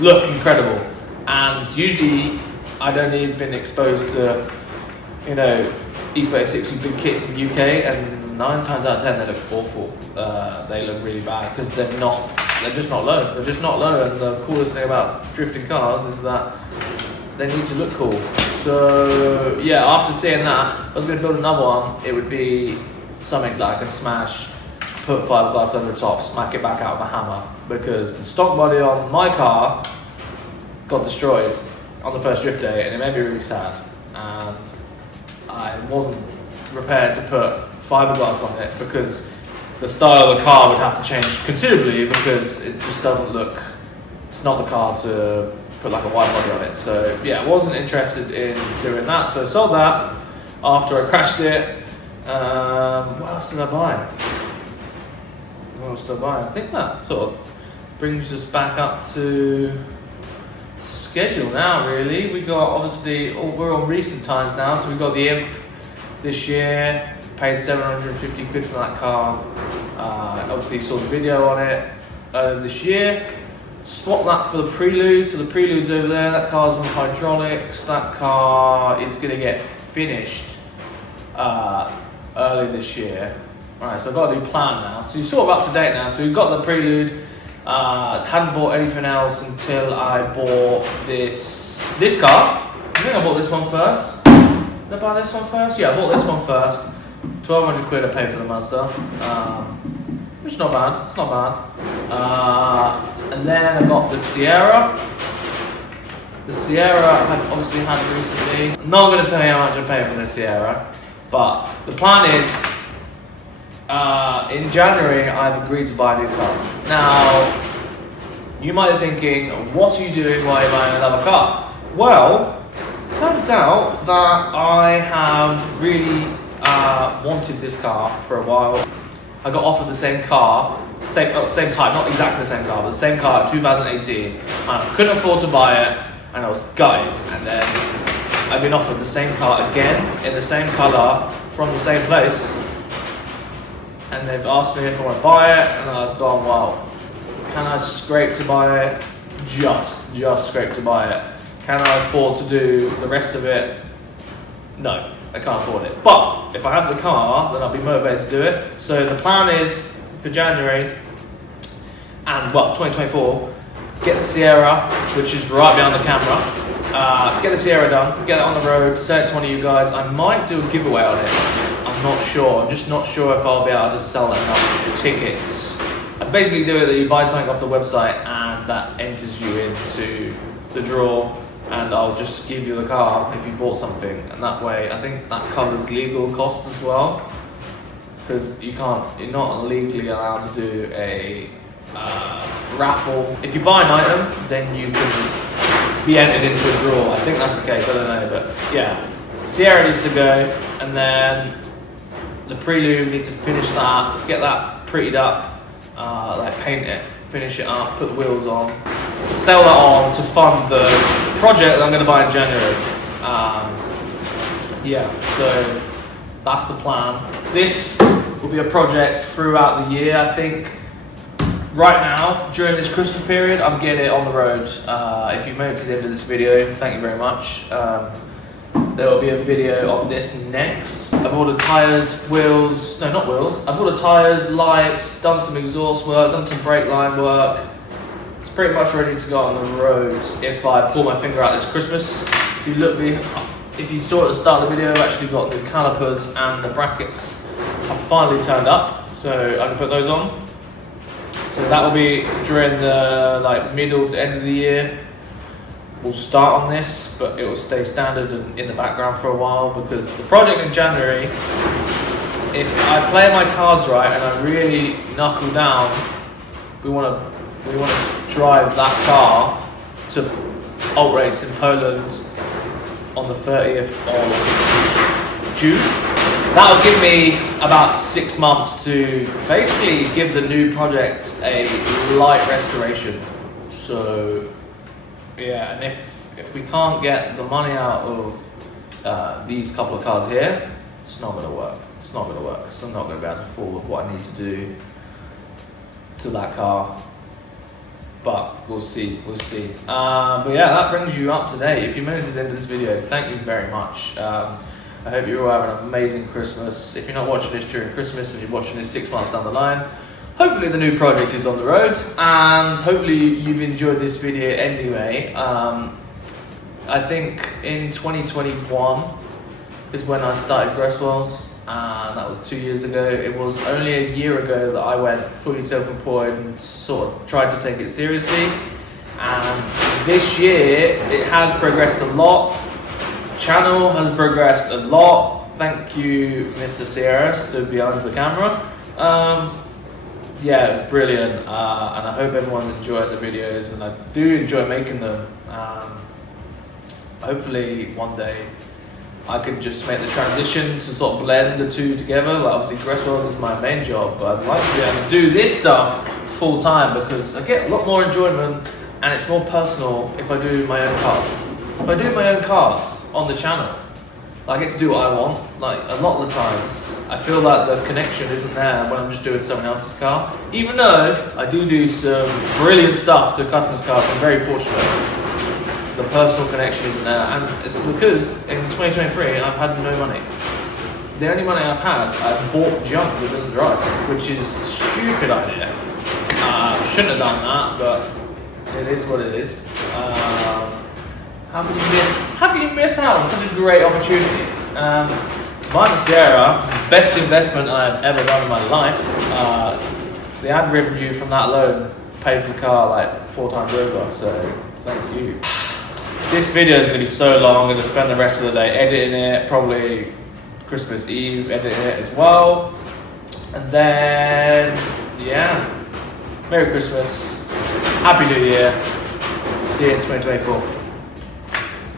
look incredible. And usually I don't even been exposed to, you know, E36 with big kits in the UK, and 9 times out of 10 they look awful. They look really bad because they're just not low. They're just not low, and the coolest thing about drifting cars is that they need to look cool. So yeah, after seeing that, if I was going to build another one, it would be something that I could smash, put fiberglass over the top, smack it back out with a hammer, because the stock body on my car got destroyed on the first drift day, and it made me really sad. And I wasn't prepared to put fiberglass on it because the style of the car would have to change considerably, because it just doesn't look, it's not the car to put like a wide body on it. So yeah, I wasn't interested in doing that, so I sold that after I crashed it. What else did I buy? What else did I buy? I think that sort of brings us back up to schedule now, really. We got, obviously, we're on recent times now, so we got the Imp this year. Paid 750 quid for that car. Obviously saw the video on it this year. Swapped that for the Prelude. So the Prelude's over there. That car's on hydraulics. That car is going to get finished early this year. Right, so I've got a new plan now. So you're sort of up to date now. So we've got the Prelude. Hadn't bought anything else until I bought this car. I think I bought this one first. Did I buy this one first? Yeah, I bought this one first. 1,200 quid I paid for the Mazda, which is not bad, it's not bad. And then I got the Sierra. The Sierra I've obviously had recently. I'm not going to tell you how much I paid for the Sierra, but the plan is, in January I've agreed to buy a new car. Now, you might be thinking, what are you doing while you're buying another car? Well, turns out that I have really wanted this car for a while. I got offered the same car, same type, not exactly the same car, but the same car in 2018. I couldn't afford to buy it, and I was gutted. And then I've been offered the same car again, in the same colour, from the same place. And they've asked me if I want to buy it, and I've gone, well, can I scrape to buy it? Just scrape to buy it. Can I afford to do the rest of it? No. I can't afford it. But if I have the car, then I'll be motivated to do it. So the plan is for January and 2024, get the Sierra, which is right behind the camera. Get the Sierra done, get it on the road, send it to one of you guys. I might do a giveaway on it. I'm not sure. I'm just not sure if I'll be able to sell enough tickets. I basically do it that you buy something off the website and that enters you into the draw. And I'll just give you the car if you bought something, and that way I think that covers legal costs as well, because you're not legally allowed to do a raffle. If you buy an item, then you can be entered into a draw. I think that's the case, I don't know, but yeah. Sierra needs to go, and then the Prelude needs to finish that, get that prettied up, like paint it, finish it up, put the wheels on, sell that on to fund the project that I'm going to buy in January. Yeah, so that's the plan. This will be a project throughout the year. I think right now, during this Christmas period, I'm getting it on the road. If you've made it to the end of this video, thank you very much. There will be a video of this next. I've ordered tyres, wheels, no not wheels, I've ordered tyres, lights, done some exhaust work, done some brake line work. It's pretty much ready to go on the road if I pull my finger out this Christmas. If you saw at the start of the video, I've actually got the calipers and the brackets have finally turned up, so I can put those on. So that will be during the middle to end of the year. We'll start on this, but it will stay standard and in the background for a while, because the project in January, if I play my cards right and I really knuckle down, we want to drive that car to alt race in Poland on the 30th of June. That'll give me about 6 months to basically give the new project a light restoration. So yeah, and if we can't get the money out of these couple of cars here, it's not going to work. It's not going to work. So I'm not going to be able to afford what I need to do to that car. But we'll see. But yeah, that brings you up to date. If you made it to the end of this video, thank you very much. I hope you're all having an amazing Christmas. If you're not watching this during Christmas and you're watching this 6 months down the line, hopefully the new project is on the road, and hopefully you've enjoyed this video anyway. I think in 2021 is when I started Gresswells, and that was 2 years ago. It was only a year ago that I went fully self-employed and sort of tried to take it seriously. And this year it has progressed a lot. Channel has progressed a lot. Thank you, Mr. Sierra, stood behind the camera. Yeah, it was brilliant, and I hope everyone's enjoyed the videos, and I do enjoy making them. Hopefully one day I could just make the transition to sort of blend the two together. Like, obviously Gresswells is my main job, but I'd like to be able to do this stuff full time, because I get a lot more enjoyment and it's more personal if I do my own cars. If I do my own cars on the channel, I get to do what I want. Like, a lot of the times I feel like the connection isn't there when I'm just doing someone else's car. Even though I do some brilliant stuff to customers' cars, I'm very fortunate. The personal connection isn't there, and it's because in 2023 I've had no money. The only money I've had, I've bought junk that doesn't drive, which is a stupid idea. Shouldn't have done that, but it is what it is. How can you miss out on such a great opportunity? Mine Sierra, best investment I've ever done in my life. The ad revenue from that loan paid for the car like 4 times over, so thank you. This video is going to be so long. I'm going to spend the rest of the day editing it, probably Christmas Eve editing it as well. And then, yeah, Merry Christmas, Happy New Year, see you in 2024.